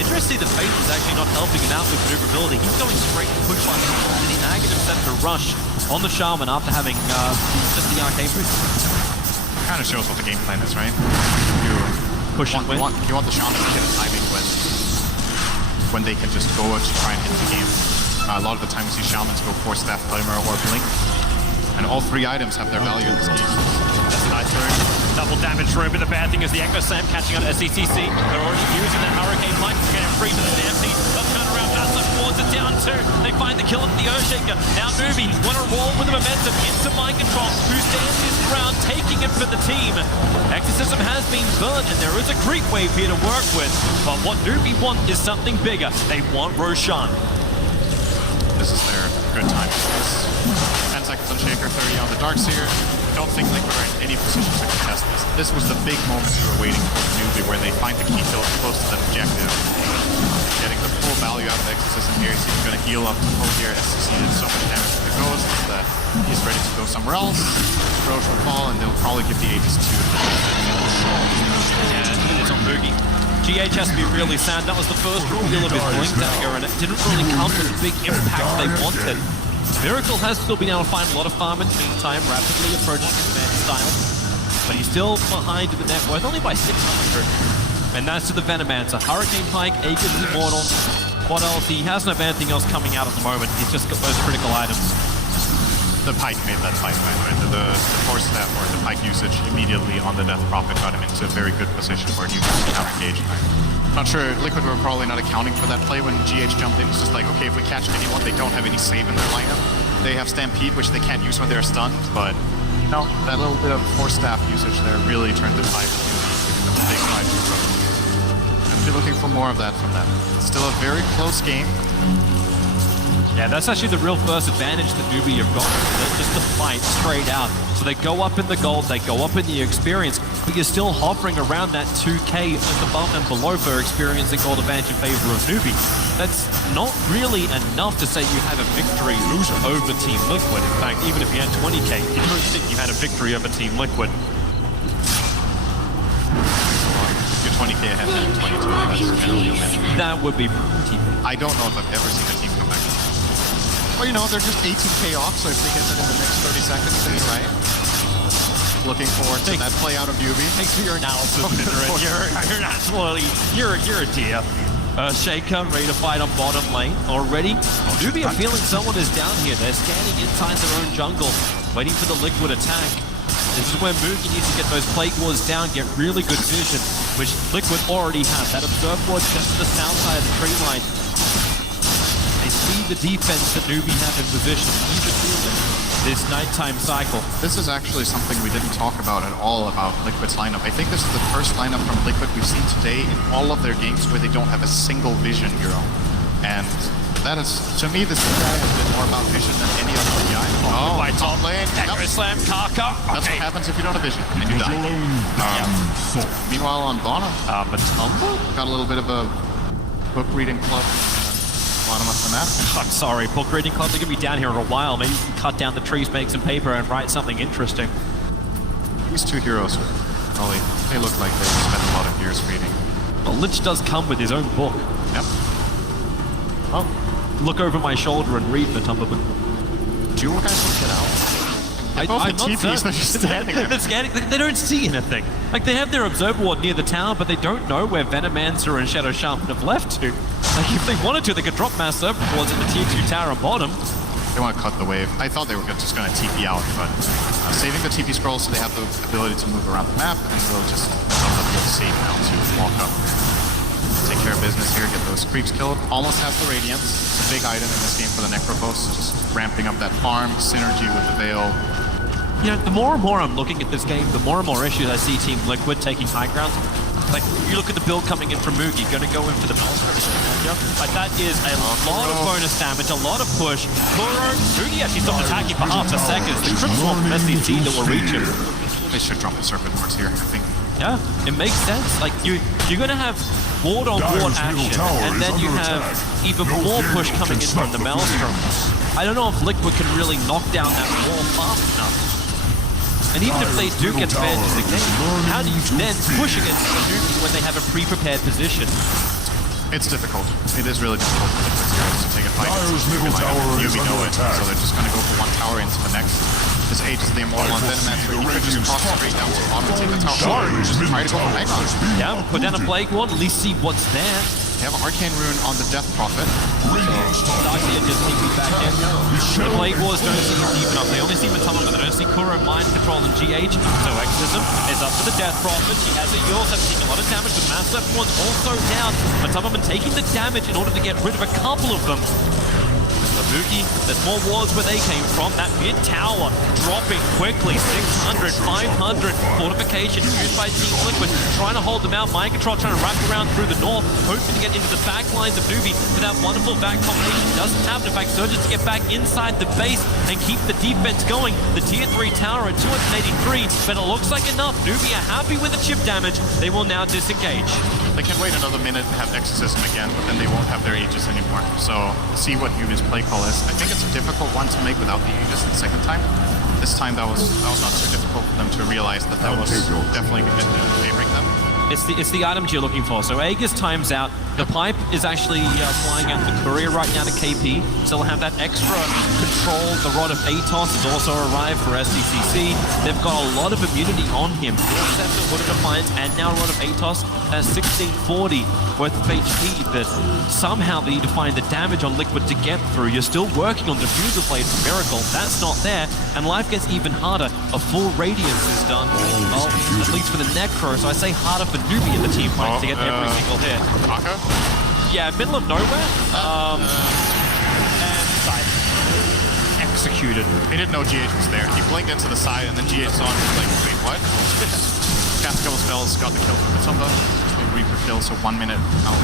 Interesting, the Faith is actually not helping him out with maneuverability. He's going straight to push on him, and he nagged him set to rush on the Shaman after having just the Arcane boost. Kind of shows what the game plan is, right? You want the Shaman to get a timing when they can just go to try and hit the game. A lot of the time we see Shamans go for Staff Timer or Blink, and all 3 items have their value in this case. That's a nice turn. Double damage room, but the bad thing is the Echo Slam catching on SCCC. They're already using that Hurricane Pike to get him free to the Stampede. They'll turn around, Massive towards it down 2. They find the kill at the Earthshaker. Now Newbee want to roll with the momentum into Mind Control, who stands his ground, taking it for the team. Exorcism has been burnt, and there is a creep wave here to work with. But what Newbee want is something bigger. They want Roshan. This is their good time. 10 seconds on Shaker, 30 on the Darkseer. I don't think Liquid are in any position to contest this. This was the big moment we were waiting for Newbee, where they find the key kill close to that objective. Getting the full value out of the Exorcism here. He's even going to heal up to full here. SCC did so much damage to the Ghost that he's ready to go somewhere else. Roche will fall, and they'll probably give the Aegis to Yeah, it's on Boogie. GH has to be really sad. That was the first reveal of his Blink Dagger, and it didn't really come with the big impact they wanted. Miracle has still been able to find a lot of farm in the meantime, rapidly approaching his man style. But he's still behind in the net worth, only by 600. And that's to the Venomancer. Hurricane Pike, Aegis Immortal. What else? He hasn't have anything else coming out at the moment. He's just got those critical items. The Pike made that fight, right? The Force Staff or the Pike usage immediately on the Death Prophet got him into a very good position where he was now engaged. Not sure, Liquid were probably not accounting for that play when GH jumped in. It's just like, okay, if we catch anyone, they don't have any save in their lineup. They have Stampede, which they can't use when they're stunned, but no, that little bit of Force Staff usage there really turned the tide. Big side to growth. I'd be looking for more of that from them. It's still a very close game. Yeah, that's actually the real first advantage that Newbee have got. Just to fight straight out. So they go up in the gold, they go up in the experience, but you're still hovering around that 2K above and below for experience and gold advantage in favor of Newbee. That's not really enough to say you have a victory over Team Liquid. In fact, even if you had 20K, you don't think you had a victory over Team Liquid. You're 20K ahead and 22. That's generally a win. That would be pretty. I don't know if I've ever seen a team come back. Well, you know, they're just 18K off, so if they get that in the next 30 seconds, then you're right. Looking forward to that play out of Newbee. Thanks for your analysis, Minrin. You're absolutely, you're a dear. Shaker ready to fight on bottom lane already. Newbee are feeling someone is down here. They're scanning inside their own jungle, waiting for the Liquid attack. This is where Moogie needs to get those Plague Wars down, get really good vision, which Liquid already has. That Observe Ward just to the south side of the tree line. They see the defense that Newbee have in position, even this nighttime cycle. This is actually something we didn't talk about at all about Liquid's lineup. I think this is the first lineup from Liquid we've seen today in all of their games where they don't have a single vision hero. And that is, to me, this is a bit more about vision than any other TI. Oh, by top lane. Echo Slam, Kaka. That's what happens if you don't have vision. And you die. Meanwhile, on bottom, Matumba? got a little bit of a book reading club. Bottom of the map. I'm sorry, book reading clubs are going to be down here in a while. Maybe you can cut down the trees, make some paper, and write something interesting. These two heroes, Ollie, they look like they spent a lot of years reading. Well, Lich does come with his own book. Yep. Oh, look over my shoulder and read Matumba. Do you guys want to get out? I'm not TPs, they're just standing there. They're scanning. They don't see anything. Like, they have their Observer Ward near the tower, but they don't know where Venomancer and Shadow Shaman have left to. Like, if they wanted to, they could drop mass Observer Wards in the tier 2 tower on bottom. They want to cut the wave. I thought they were just going to TP out, but saving the TP scroll so they have the ability to move around the map, and we'll just help them feel safe now to walk up. Take care of business here, get those creeps killed. Almost has the Radiance. It's a big item in this game for the Necropos, just ramping up that farm, synergy with the Veil. You know, the more and more I'm looking at this game, the more and more issues I see Team Liquid taking high ground. Like, you look at the build coming in from Moogie, going to go in for the Maelstrom. Like, that is a lot of bonus damage, a lot of push. Kuro, Moogie actually stopped attacking for half a second. The Crypt Swarm from SCC that will reach him. They should drop the Serpent Wards here, I think. Yeah, it makes sense. Like, you're going to have ward on ward action, and then you have even more push coming in from the Maelstrom. I don't know if Liquid can really knock down that wall fast enough. And even if they do get advantage of the game, how do you then push against the Newbee when they have a pre-prepared position? It's difficult. It is really difficult for Liquid's guys to take a fight. Dire's middle tower is Newbee know under it, attack. so they're just going to go for one tower into the next. This Age is the Immortal on Venomancer. You could just cross straight down to the bottom and take the tower. Or just try to go for high ground. Yeah, put down a Plague Ward, at least see what's there. They have an Arcane Rune on the Death Prophet. Darkseer just TP back in. The Plague Wars don't seem deep enough. They only see Matumba, but they don't see Kuro, Mind Control, and GH. So Exorcism is up for the Death Prophet. She has a Yours, have taken a lot of damage, but Mass Left One's also down. Matumba been taking the damage in order to get rid of a couple of them. Moogie, there's more wards where they came from. That mid tower dropping quickly. 600, 500 fortification used by Team Liquid, trying to hold them out. Mind Control trying to wrap around through the north, hoping to get into the back lines of Newbee. But that wonderful back combination doesn't happen. In fact, Surges to get back inside the base and keep the defense going. The tier 3 tower at 283, but it looks like enough. Newbee are happy with the chip damage. They will now disengage. They can wait another minute and have Exorcism again, but then they won't have their Aegis anymore. So, see what Newbee's play call is. I think it's a difficult one to make without the Aegis the second time. This time that was not so difficult for them to realize that was definitely favoring them. It's the items you're looking for. So Aegis times out. The pipe is actually flying out the courier right now to KP. So they'll have that extra control. The Rod of Atos has also arrived for SDCC. They've got a lot of immunity on him. Scepter, Wood of Defiance, and now Rod of Atos at 1640 worth of HP. But somehow they need to find the damage on Liquid to get through. You're still working on Diffuser Blade for Miracle. That's not there. And life gets even harder. A full Radiance is done. Well, at least for the Necro. So I say harder for Newbee in the team fight to get every single hit. Mako? Yeah, middle of nowhere. And side. Executed. He didn't know GH was there. He blinked into the side and then GH saw him. He was like, wait, what? Cast a couple spells, got the kill from Matumba. Reaper kill, so 1 minute out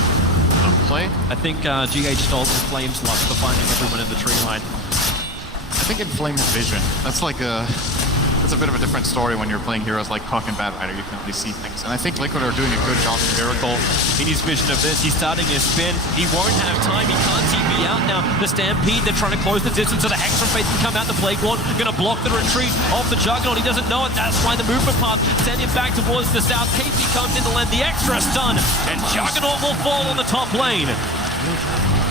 of play. I think GH stole some Flame's luck for finding everyone in the tree line. I think Inflame's vision. That's like a a bit of a different story when you're playing heroes like Puck and Bad Rider. You can at least see things. And I think Liquid are doing a good job in Miracle. In his vision of this, he's starting his spin. He won't have time. He can't TP out now. The Stampede, they're trying to close the distance so the Hex from Faith can come out. The Plague Lord going to block the retreat off the Juggernaut. He doesn't know it. That's why the movement path send him back towards the south. KP comes in to land the extra stun, and Juggernaut will fall on the top lane.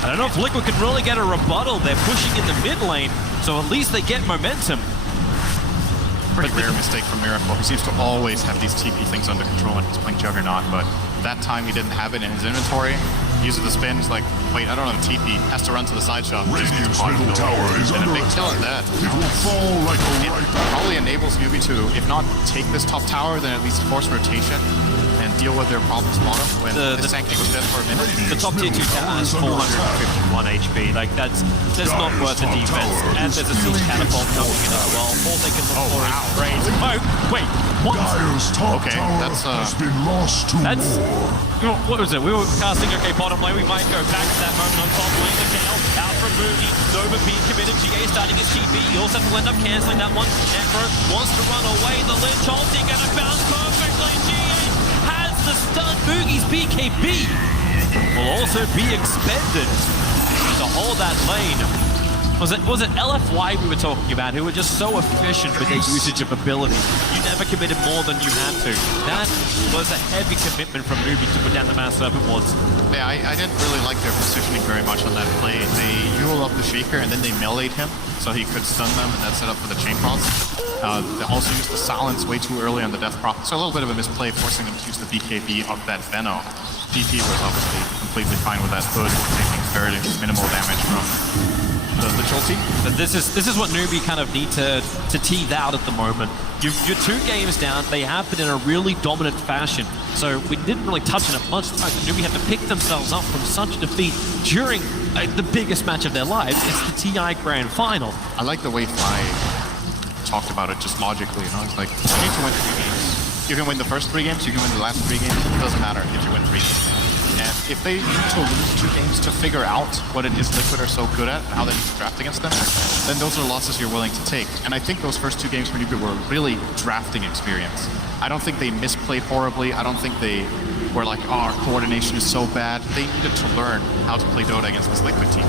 I don't know if Liquid can really get a rebuttal. They're pushing in the mid lane, so at least they get momentum. Pretty rare mistake from Miracle. He seems to always have these TP things under control when he's playing Juggernaut, but that time he didn't have it in his inventory. He uses the spin, he's like, wait, I don't have a TP. Has to run to the side shop. Radiant's middle tower is and a under big kill at attack. that. It will fall like a It ripe probably enables Newbee to, if not take this top tower, then at least force rotation and deal with their problems bottom when the Sanctum was dead for a minute. The top tier 2 tower has 451 HP. Like, that's not worth the defense. And there's a siege catapult coming in as well. All they can look for is brains. Oh, wait, what? Dire's top Okay, tower that's, has been lost to war. What was it? We were casting, okay, bottom lane. We might go back to that moment on top lane. The Gale out from Boogie. Nova being committed. GA starting his TP. He also will end up cancelling that one. Necro wants to run away. The Lynch ulti gonna bounce perfectly. GA has the stun. Boogie's BKB will also be expended to hold that lane. Was it LFY we were talking about, who were just so efficient with their usage of ability? You never committed more than you had to. That was a heavy commitment from Newbee to put down the Mass Serpent Wards. Yeah, I didn't really like their positioning very much on that play. They Yule up the Shaker and then they meleeed him so he could stun them and that's set up for the Chain Cross. They also used the Silence way too early on the Death Prophet, so a little bit of a misplay forcing them to use the BKB of that Venom. GP was obviously completely fine with that hood, taking very minimal damage from the Jolty. But this is what Newbee kind of need to tease out at the moment. You're 2 games down. They have been in a really dominant fashion. So we didn't really touch on it much. The fact that Newbee had to pick themselves up from such a defeat during the biggest match of their lives. It's the TI Grand Final. I like the way Fly talked about it just logically. You know, it's like, you need to win 3 games. You can win the first 3 games, you can win the last 3 games. It doesn't matter if you win 3 games. And if they need to lose 2 games to figure out what it is Liquid are so good at and how they need to draft against them, then those are losses you're willing to take. And I think those first 2 games for Newbee were really drafting experience. I don't think they misplayed horribly. I don't think they were like, oh, our coordination is so bad. They needed to learn how to play Dota against this Liquid team.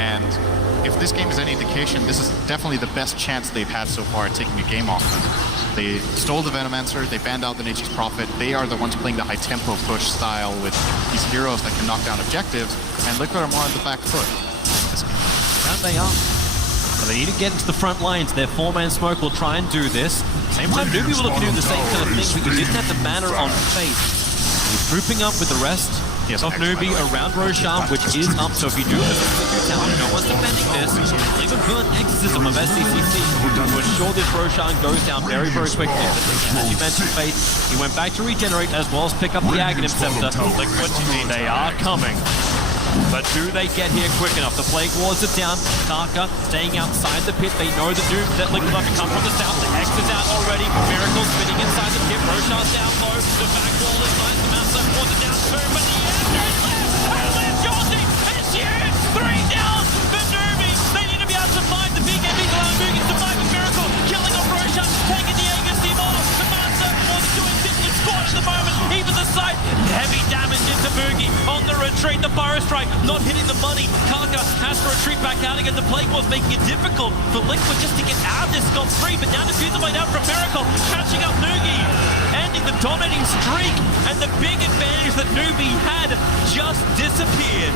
And if this game is any indication, this is definitely the best chance they've had so far at taking a game off them. They stole the Venomancer, they banned out the Nature's Prophet. They are the ones playing the high-tempo push style with these heroes that can knock down objectives, and Liquid are more on the back foot. And they are. So they need to get into the front lines. Their 4-man smoke will try and do this. Same time, Newbee will look to do the same kind of thing, but he didn't have the banner on Faith. He's grouping up with the rest of Newbee around Roshan, which is up. So if you do no one's defending this. Leave a burn exorcism of SCCC to ensure this Roshan goes down very, very quickly. As you mentioned, Faith, he went back to regenerate as well as pick up the Aghanim Scepter. Liquid, they are coming. But do they get here quick enough? The Plague Wards are down. Karka staying outside the pit. They know that Liquid have to come from the south. The Hex is out already. Miracle spinning inside the pit. Roshan's down low. The back wall is nice. The Mass Serpent Wards are down too. But the Andrew's left. Left Jolty. It's huge. 3 down for Newbee. They need to be able to find the BKB to allow Boogie to fight with Miracle. Killing off Roshan. Taking the Aegis team off. The Mass Serpent Wards doing diddly squat at the moment. Even the sight. Heavy damage into Boogie. On the retreat. The Burrow Strike not hitting the money. Karka has to retreat back out again. The Plague Wards making it difficult for Liquid just to get out of this scot-free. But now defusing way down from Miracle. Catching up Newbee. Ending the dominating streak. And the big advantage that Newbee had just disappeared.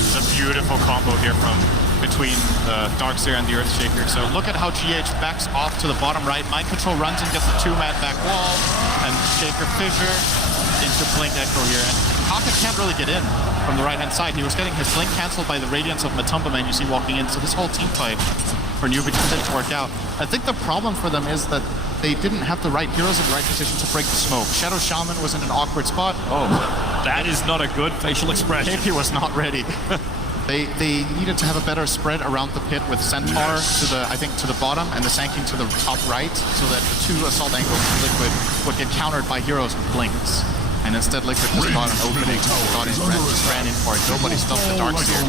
It's a beautiful combo here from between the Darkseer and the Earthshaker. So look at how GH backs off to the bottom right. Mind Control runs and gets the 2-man back wall. And Shaker Fissure into Blink Echo here. And Karka can't really get in from the right-hand side. He was getting his Blink cancelled by the Radiance of Matumba Man you see walking in. So this whole team fight for Newbee just didn't work out. I think the problem for them is that they didn't have the right heroes in the right position to break the smoke. Shadow Shaman was in an awkward spot. Oh, that is not a good facial expression. He was not ready. They needed to have a better spread around the pit with Centaur to the bottom and the Sanking to the top right, so that the 2 assault angles of Liquid would get countered by heroes with blinks. and instead Liquid just got an opening, just ran in for it. Nobody stopped the Dark Seer.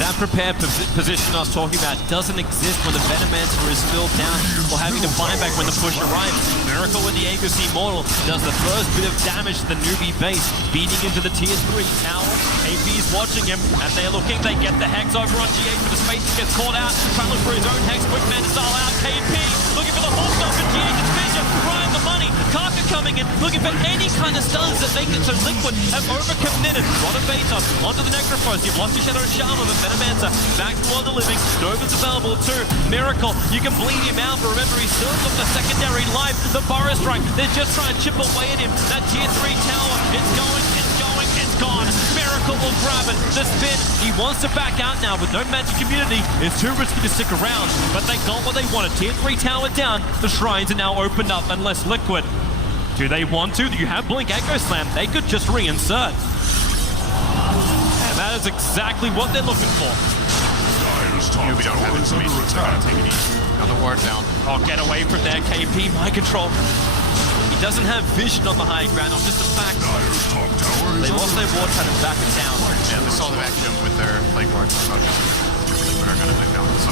That prepared position I was talking about doesn't exist when the Venomancer is still down or having to find back when the push arrives. Miracle with the Aegis Immortal does the first bit of damage to the Newbee base, feeding into the tier 3 tower. AP is watching him, and they're looking. They get the Hex over on G8 for the space, gets caught out. Trying to look for his own Hex, quick man style out. KP looking for the whole stuff, and G8 is vision, Ryan the money. Karka coming in, looking for any kind of stuns that make it so Liquid have overcommitted. Renovator onto the Necrophos. You've lost your Shadow Shaman, but Venomancer back toward the living. Nova's available too. Miracle, you can bleed him out, but remember he's still got the secondary life. The Burrow Strike, they're just trying to chip away at him. That tier 3 tower, it's going, it's gone. Miracle will grab it. The spin, he wants to back out now with no magic community. It's too risky to stick around, but they got what they wanted. Tier 3 tower down. The shrines are now opened up, unless Liquid. Do they want to? You have Blink Echo Slam. They could just reinsert. And that is exactly what they're looking for. We don't have information, so gotta take it easy. Another ward down. Oh, get away from there, KP. Mind control. He doesn't have vision on the high ground. It's just a fact. They lost their ward, trying to back it down. Yeah, they saw the vacuum with their plague ward. Liquid are gonna take down. So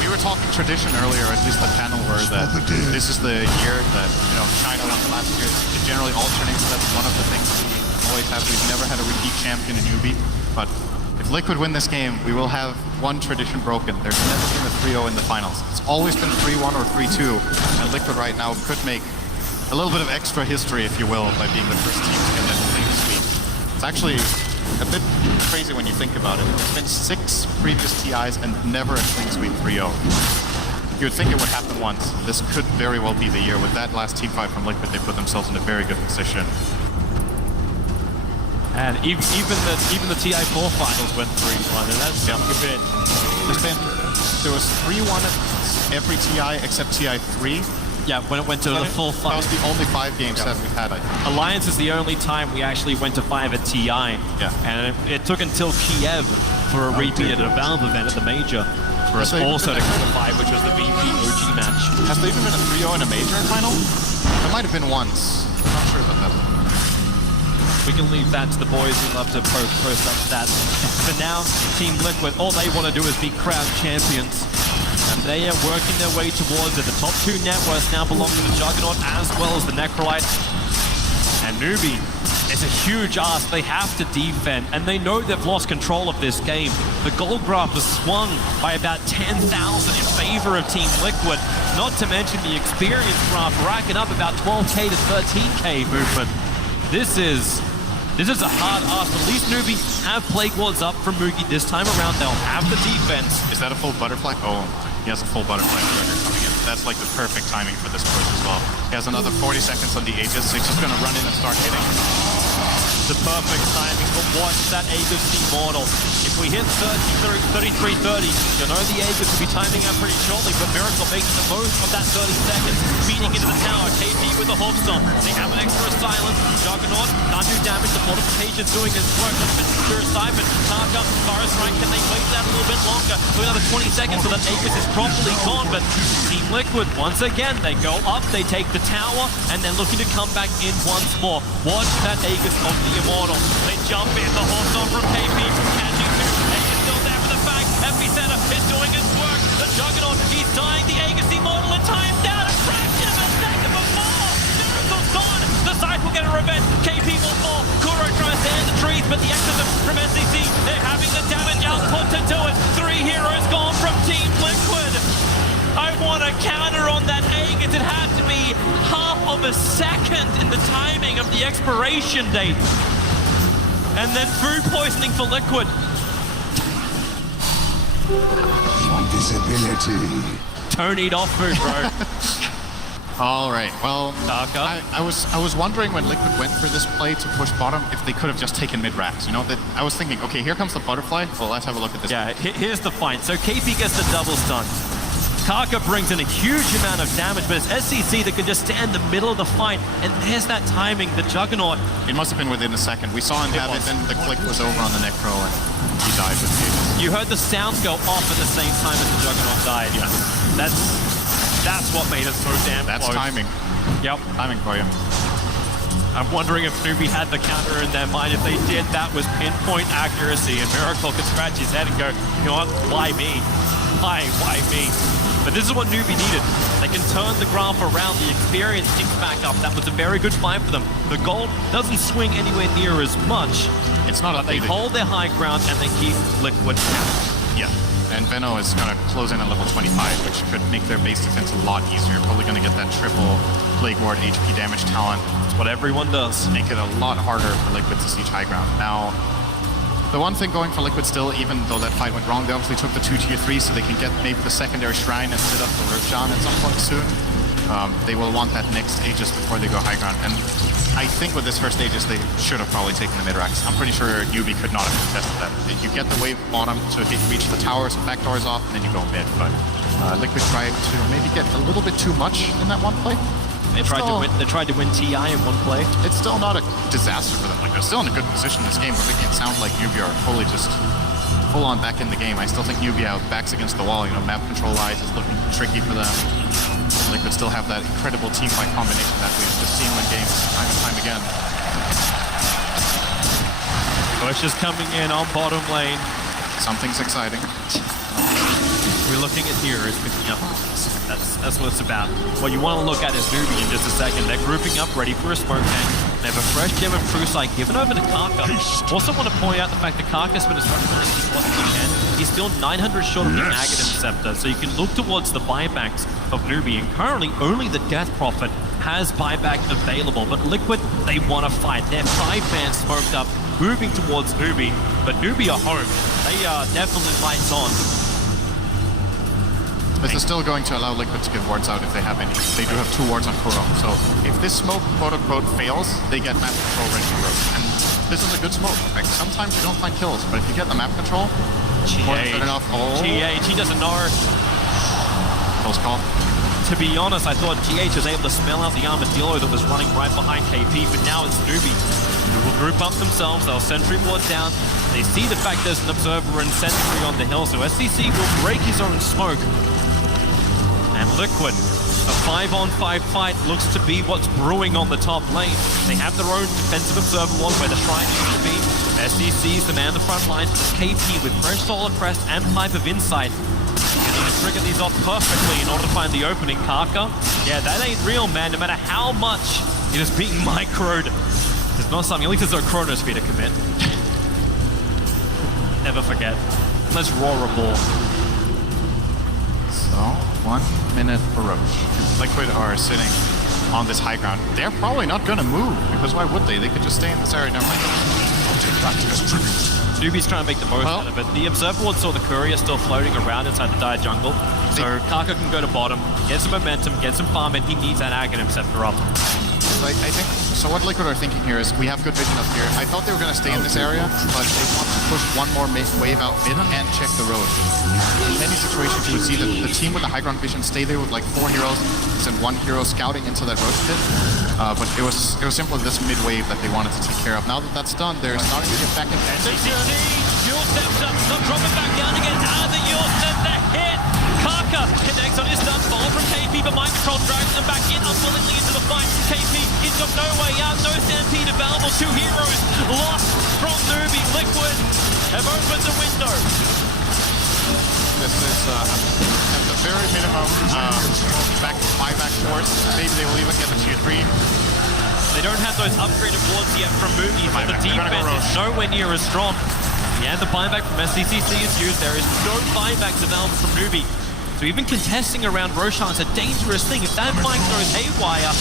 we were talking tradition earlier, at least the panel were that this is the year that, China won the last year. It generally alternates. That's one of the things we always have. We've never had a repeat champion in Newbee, but if Liquid win this game, we will have one tradition broken. There's never been a 3-0 in the finals. It's always been 3-1 or 3-2, and Liquid right now could make a little bit of extra history, if you will, by being the first team to get that clean sweep. It's actually a bit crazy when you think about it. It's been 6 previous TIs and never a clean sweep 3-0. You would think it would happen once. This could very well be the year. With that last team fight from Liquid, they put themselves in a very good position. And even the TI4 finals went 3-1, and that's a bit. There was 3-1 at every TI except TI3. Yeah, when it went to the full That fight. was the only 5 games that we've had, I think. Alliance is the only time we actually went to 5 at TI. Yeah. And it took until Kiev for a repeat at a Valve event at the Major for us also to come to 5, which was the VP OG match. Has there even been a 3-0 in a major final? There might have been once. I'm not sure about that. We can leave that to the boys who love to post up stats. For now, Team Liquid, all they want to do is be crowned champions. And they are working their way towards it. The top 2 networks now belong to the Juggernaut as well as the Necrolite. And Newbee, it's a huge ask. They have to defend, and they know they've lost control of this game. The gold graph has swung by about 10,000 in favor of Team Liquid, not to mention the experience graph racking up about 12k to 13k movement. This is a hard ask. At least Newbee have Plague Wards up from Mugi this time around. They'll have the defense. Is that a full butterfly? Oh, he has a full butterfly trigger coming in. That's like the perfect timing for this push as well. He has another 40 seconds on the Aegis, so he's just going to run in and start hitting. The perfect timing, but watch that Aegis Immortal. If we hit 33-30, you'll know the Aegis will be timing out pretty shortly, but Miracle making the most of that 30 seconds. Feeding into the tower, KP with the Hawkstone. They have an extra silence. Juggernaut can't do damage. The fortification's doing its work. Let's finish secure Siphon. Tarka, Forest Rank, can they wait that a little bit longer? So another 20 seconds so that Aegis is properly gone, but Team Liquid, once again, they go up, they take the tower, and they're looking to come back in once more. Watch that Aegis of the Immortal. They jump in, the Hawkstone from KP, catching two. Aegis still there for the fact. Epicenter is doing its work. The Juggernaut, he's dying. The Aegis Immortal in time down a fraction of a second before. Miracle's gone. The side will get a revenge. KP will fall. Kuro tries to end the trees, but the exorcism from NCC, they're having the damage output to do it. 3 heroes gone from Team Liquid. I want a counter on that Aegis. It had to be half of a second in the timing of the expiration date. And then food poisoning for Liquid. Invisibility. Tony'd off food, bro. All right, well, Tarka. I was wondering when Liquid went for this play to push bottom if they could have just taken mid-racks, that I was thinking, okay, here comes the butterfly. Well, let's have a look at this. Yeah, here's the fight. So KP gets the double stun. Karka brings in a huge amount of damage, but it's SCC that can just stand in the middle of the fight. And there's that timing, the Juggernaut. It must have been within a second. We saw him have it, then the click was over on the Necro, and he died with the Aegis. You heard the sounds go off at the same time as the Juggernaut died. Yeah. That's what made it so damn That's close. timing. Yep. Timing for you. I'm wondering if Newbee had the counter in their mind. If they did, that was pinpoint accuracy, and Miracle could scratch his head and go, you know what, why me? Why me? But this is what Newbee needed. They can turn the graph around, the experience ticks back up. That was a very good fight for them. The gold doesn't swing anywhere near as much. It's not but they hold their high ground and they keep Liquid out. Yeah, and Venno is going to close in at level 25, which could make their base defense a lot easier. Probably going to get that triple Plague Ward HP damage talent. It's what everyone does. Make it a lot harder for Liquid to siege high ground. Now, the one thing going for Liquid still, even though that fight went wrong, they obviously took the 2 tier 3 so they can get maybe the secondary shrine and sit up the Roshan at some point soon. They will want that next Aegis before they go high ground. And I think with this first Aegis, they should have probably taken the mid-racks. I'm pretty sure Newbee could not have contested that. You get the wave bottom to reach the towers, so back doors off, and then you go mid. But Liquid tried to maybe get a little bit too much in that one play. They tried to win TI in one play. It's still not a disaster for them. Like, they're still in a good position in this game, but making it sound like Newbee are fully just full-on back in the game. I still think Newbee have backs against the wall. You know, map control-wise is looking tricky for them. Liquid still have that incredible team fight combination that we've just seen in games time and time again. Bush is coming in on bottom lane. Something's exciting. We're looking at here is picking up. That's what it's about. What you want to look at is Newbee in just a second. They're grouping up, ready for a smoke tank. They have a fresh gem and Crusite given over to Karka. Also want to point out the fact that Karka's been as much as he possibly can. He's still 900 short of the Aghanim Scepter, so you can look towards the buybacks of Newbee. And currently, only the Death Prophet has buyback available. But Liquid, they want to fight. They're 5-man smoked up, moving towards Newbee. But Newbee are home. They are definitely lights on. This is still going to allow Liquid to get wards out if they have any. They do have 2 wards on Kuro. So if this smoke, quote-unquote, fails, they get map control ready to roast. And this is a good smoke. Like, sometimes you don't find kills, but if you get the map control, more than good enough. Oh. GH, he doesn't know. Close call. To be honest, I thought GH was able to smell out the Armadillo that was running right behind KP, but now it's Newbee. They will group up themselves, they'll sentry ward down. They see the fact there's an observer and sentry on the hill, so SCC will break his own smoke. And Liquid, a 5-on-5 fight looks to be what's brewing on the top lane. They have their own defensive observer ward where the shrine used to be. SCC's the man on the front lines. KP with fresh Solar Crest and Pipe of Insight. You need to trigger these off perfectly in order to find the opening. Karka, yeah, that ain't real, man. No matter how much it is being microed, there's not something, at least there's no chronosphere to commit. Never forget. Let's roar a ball. So, 1 minute for Roche. Liquid are sitting on this high ground. They're probably not going to move, because why would they? They could just stay in this area. Never mind. Newbee's trying to make the most out of it. The Observer Ward saw the Courier still floating around inside the Dire jungle. So Karka can go to bottom, get some momentum, get some farm, and he needs that Aghanim Scepter up. I think, so what Liquid are thinking here is, we have good vision up here. I thought they were going to stay in this area, but they want to push one more wave out mid and check the road. In many situations, you would see that the team with the high ground vision stay there with like 4 heroes and 1 hero scouting into that road pit. But it was simply this mid wave that they wanted to take care of. Now that that's done, they're starting to get back in. Yule steps up, not dropping back down again. Out of the Yule step, the hit! Karka connects on his stun, fall from KP, but mind control drags them back in unwillingly into the fight. KP, he's got no way out, no stampede available. 2 heroes lost from Newbee. Liquid have opened the window. This is at the very minimum buyback force. Maybe they will even get the tier 3. They don't have those upgraded wards yet from Newbee, so the defense is nowhere near as strong. Yeah, the buyback from SCCC is used. There is no buybacks available from Newbee. So even contesting around Roshan is a dangerous thing. If that fight goes haywire,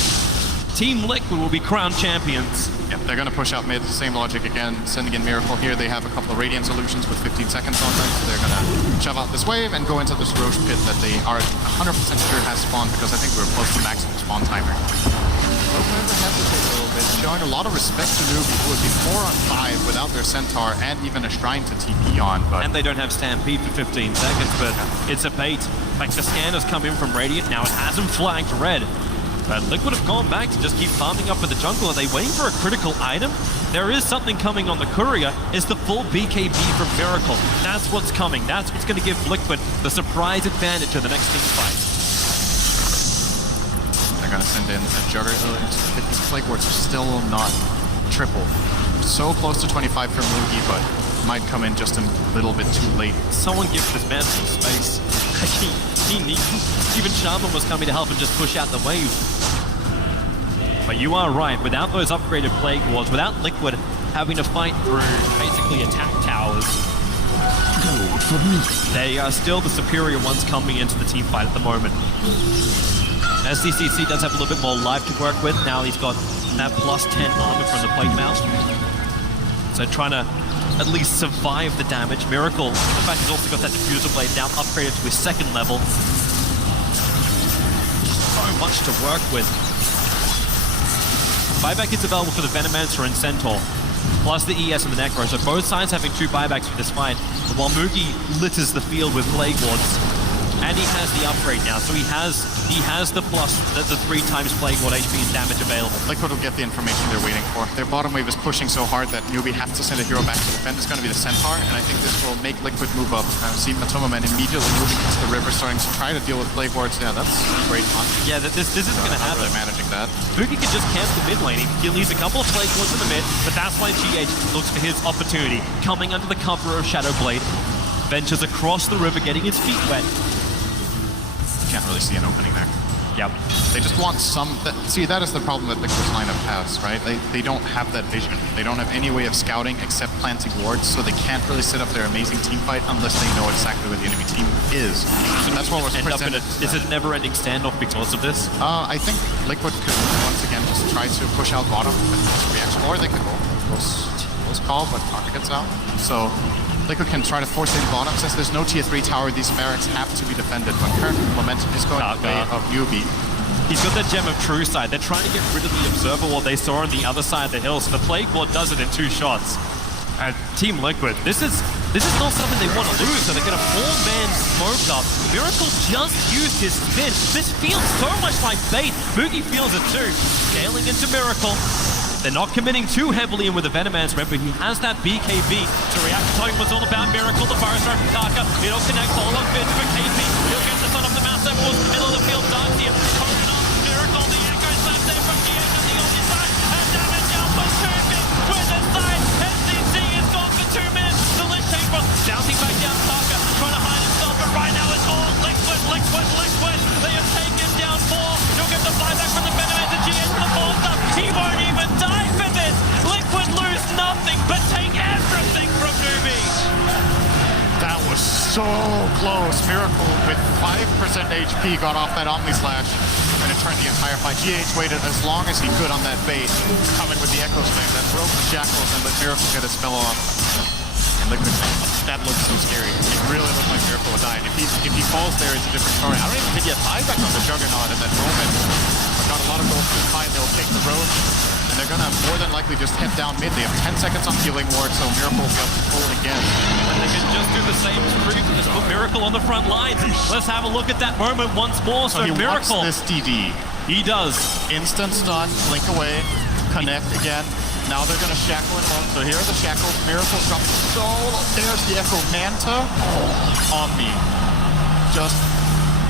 Team.Liquid will be crowned champions. Yeah, they're going to push out mid. Same logic again. Sending in Miracle here. They have a couple of Radiant solutions with 15 seconds on them. So they're going to shove out this wave and go into this Roche pit that they are 100% sure has spawned, because I think we're close to maximum spawn timer. Roche hesitate a little bit, showing a lot of respect to Newbee, who would be 4-on-5 without their Centaur and even a Shrine to TP on. But and they don't have Stampede for 15 seconds, but it's a bait. Like, the scan has come in from Radiant. Now it hasn't flagged red. But Liquid have gone back to just keep farming up in the jungle. Are they waiting for a critical item? There is something coming on the Courier. It's the full BKB from Miracle. That's what's coming. That's what's going to give Liquid the surprise advantage of the next team fight. They're gonna send in a Jugger early into the pit. These Plague Wards are still not triple. So close to 25 for Newbee, but might come in just a little bit too late. Someone give this man some space. he needs. Even Shaman was coming to help him just push out the wave. But you are right. Without those upgraded Plague Wards, without Liquid having to fight through basically attack towers, they are still the superior ones coming into the team fight at the moment. SDCC does have a little bit more life to work with. Now he's got that plus 10 armor from the Plague Mouse. So trying to at least survive the damage. Miracle, in fact, he's also got that Diffuser Blade now upgraded to his second level. So much to work with. Buyback is available for the Venomancer and Centaur, plus the ES and the Necro. So both sides having 2 buybacks for this fight. But while Moogie litters the field with Plague Wards, and he has the upgrade now, so he has the plus, the 3 times Plague Ward HP and damage available. Liquid will get the information they're waiting for. Their bottom wave is pushing so hard that Newbee has to send a hero back to defend. It's going to be the Centaur, and I think this will make Liquid move up. See Matomoman immediately moving into the river, starting to try to deal with Plague Wards. Yeah, that's great fun. Yeah, this isn't going to happen. They're managing that. Moogie can just camp the mid lane. He leaves a couple of Plague Wards in the mid, but that's why GH looks for his opportunity. Coming under the cover of Shadow Blade, ventures across the river, getting his feet wet. Can't really see an opening there. Yep. They just want some... See, that is the problem that Liquid's lineup has, right? They don't have that vision. They don't have any way of scouting except planting wards, so they can't really set up their amazing team fight unless they know exactly where the enemy team is. So that's what was presented. Is it a never-ending standoff because of this? I think Liquid could once again just try to push out bottom with this reaction, or they could go close call, but Taka gets out. So Liquid can try to force in bottom. Since there's no tier 3 tower, these barracks have to be defended. But current momentum is going the way of Newbee. He's got that Gem of True Sight. They're trying to get rid of the Observer Ward they saw on the other side of the hill, so the Plague Ward does it in 2 shots. And Team Liquid, this is not something they want to lose, so they're going to 4-man smoke up. Miracle just used his spin. This feels so much like bait. Moogie feels it too. Scaling into Miracle. They're not committing too heavily in with the Venomancer, but he has that BKB to react to telling what's all about Miracle. The Forest Road from Taka. It'll connect all on Finn for KP. He'll get the son of the mouse that was middle of the field. Darts here. Coming up. Miracle, the Echo Slap there from GH on the opposite side. And damage out for Turpin. With the side. SDC is gone for 2 minutes. The Lich Chamber bouncing back down Taka. Trying to hide himself, but right now it's all Liquid. They have taken down 4. He'll get the buyback from the Venomancer. GH for the 4 stuff. He won't even die for this. Liquid lose nothing, but take everything from Newbee. That was so close. Miracle with 5% HP got off that Omni Slash, and it turned the entire fight. GH waited as long as he could on that bait, coming with the Echo Slam that broke the shackles and let Miracle get his spell off. And Liquid, that looks so scary. It really looked like Miracle would die. If he falls there, it's a different story. I don't even think he had buyback on the Juggernaut in that moment. But got a lot of gold too high. They'll take the road, and they're gonna more than likely just head down mid. They have 10 seconds on healing ward, so Miracle will be able to pull it again. And they can just do the same truth and just put Miracle on the front lines. Let's have a look at that moment once more. So he Miracle, wants this DD. he does. Instant stun, blink away, connect again. Now they're gonna shackle it home. So here are the shackles. Miracle drops so low. There's the Echo Manta on me. Just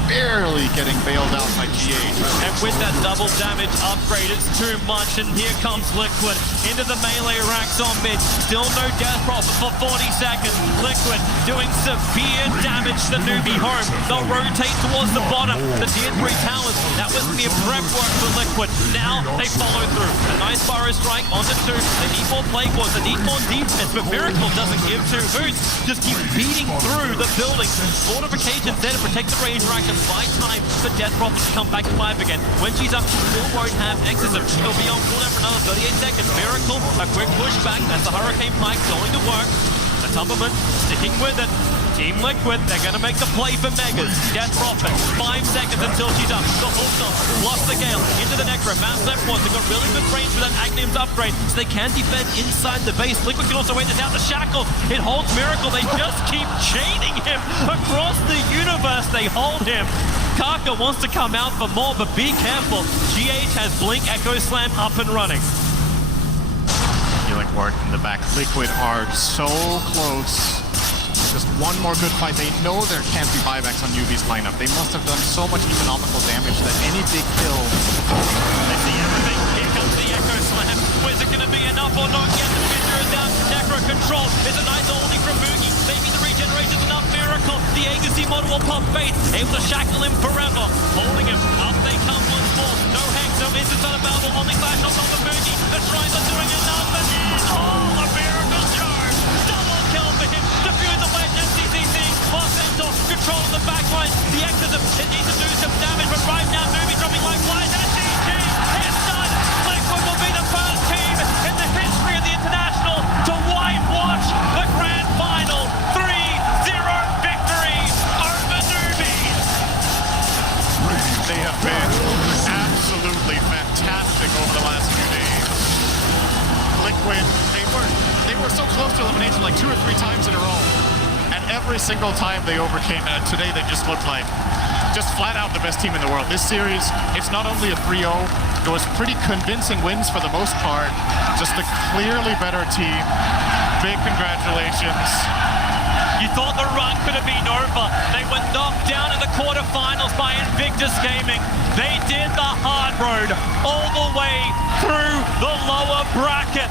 barely getting bailed out by GH. And with that double damage upgrade, it's too much. And here comes Liquid into the melee racks on mid. Still no death profit for 40 seconds. Liquid doing severe damage to the Newbee home. They'll rotate towards the bottom. The tier 3 towers. That was mere prep work for Liquid. Now they follow through. A nice Burrow Strike onto 2. They need more Plague Wards. They need more defense. But Miracle doesn't give 2 hoots. Just keep beating through the building. Fortifications there to protect the range rack and buy time for Death Prophet to come back alive again. When she's up, she still won't have Exorcism. She'll be on cooldown for another 38 seconds. Miracle, a quick push back. That's the Hurricane Pike going to work. The Tumberman sticking with it. Team Liquid, they're going to make the play for Megas. Death Prophet, 5 seconds until she's up. The Hulkstone, lost the Gale, into the Necro. Mass left one. They've got really good range for that Agnium's upgrade, so they can defend inside the base. Liquid can also wait this out. The Shackles, it holds Miracle. They just keep chaining him across the universe. They hold him. Kaka wants to come out for more, but be careful. GH has Blink Echo Slam up and running. Healing ward in the back. Liquid are so close to just one more good fight. They know there can't be buybacks on Newbee's lineup. They must have done so much economical damage that any big kill... They see everything. Here comes the Echo Slam. Is it going to be enough or not yet? The Victor is down. Necro control. It's a nice holding from Moogie. Maybe the regeneration's enough miracle. The agency model will pop Faith. Able to shackle him forever. Holding him. Up they come once more. No Hex, no Instant Unavailable. Only flash on top of Moogie. The tries are doing enough. And a miracle charge. Double kill for him. Defuse the wedge. MCCC. Center control of the backline. The Exorcism. It needs to do some damage. But right now, Newbee dropping like flies. And GG. It's done. Liquid will be the first team in the history of the International to whitewash the grand final. 3-0 victory over Newbee. They have been absolutely fantastic over the last few days. Liquid, they were so close to elimination like 2 or 3 times in a row. And every single time they overcame it. Today they just looked like just flat out the best team in the world. This series, it's not only a 3-0, it was pretty convincing wins for the most part. Just a clearly better team. Big congratulations. You thought the run could have been over. They were knocked down in the quarterfinals by Invictus Gaming. They did the hard road all the way through the lower bracket.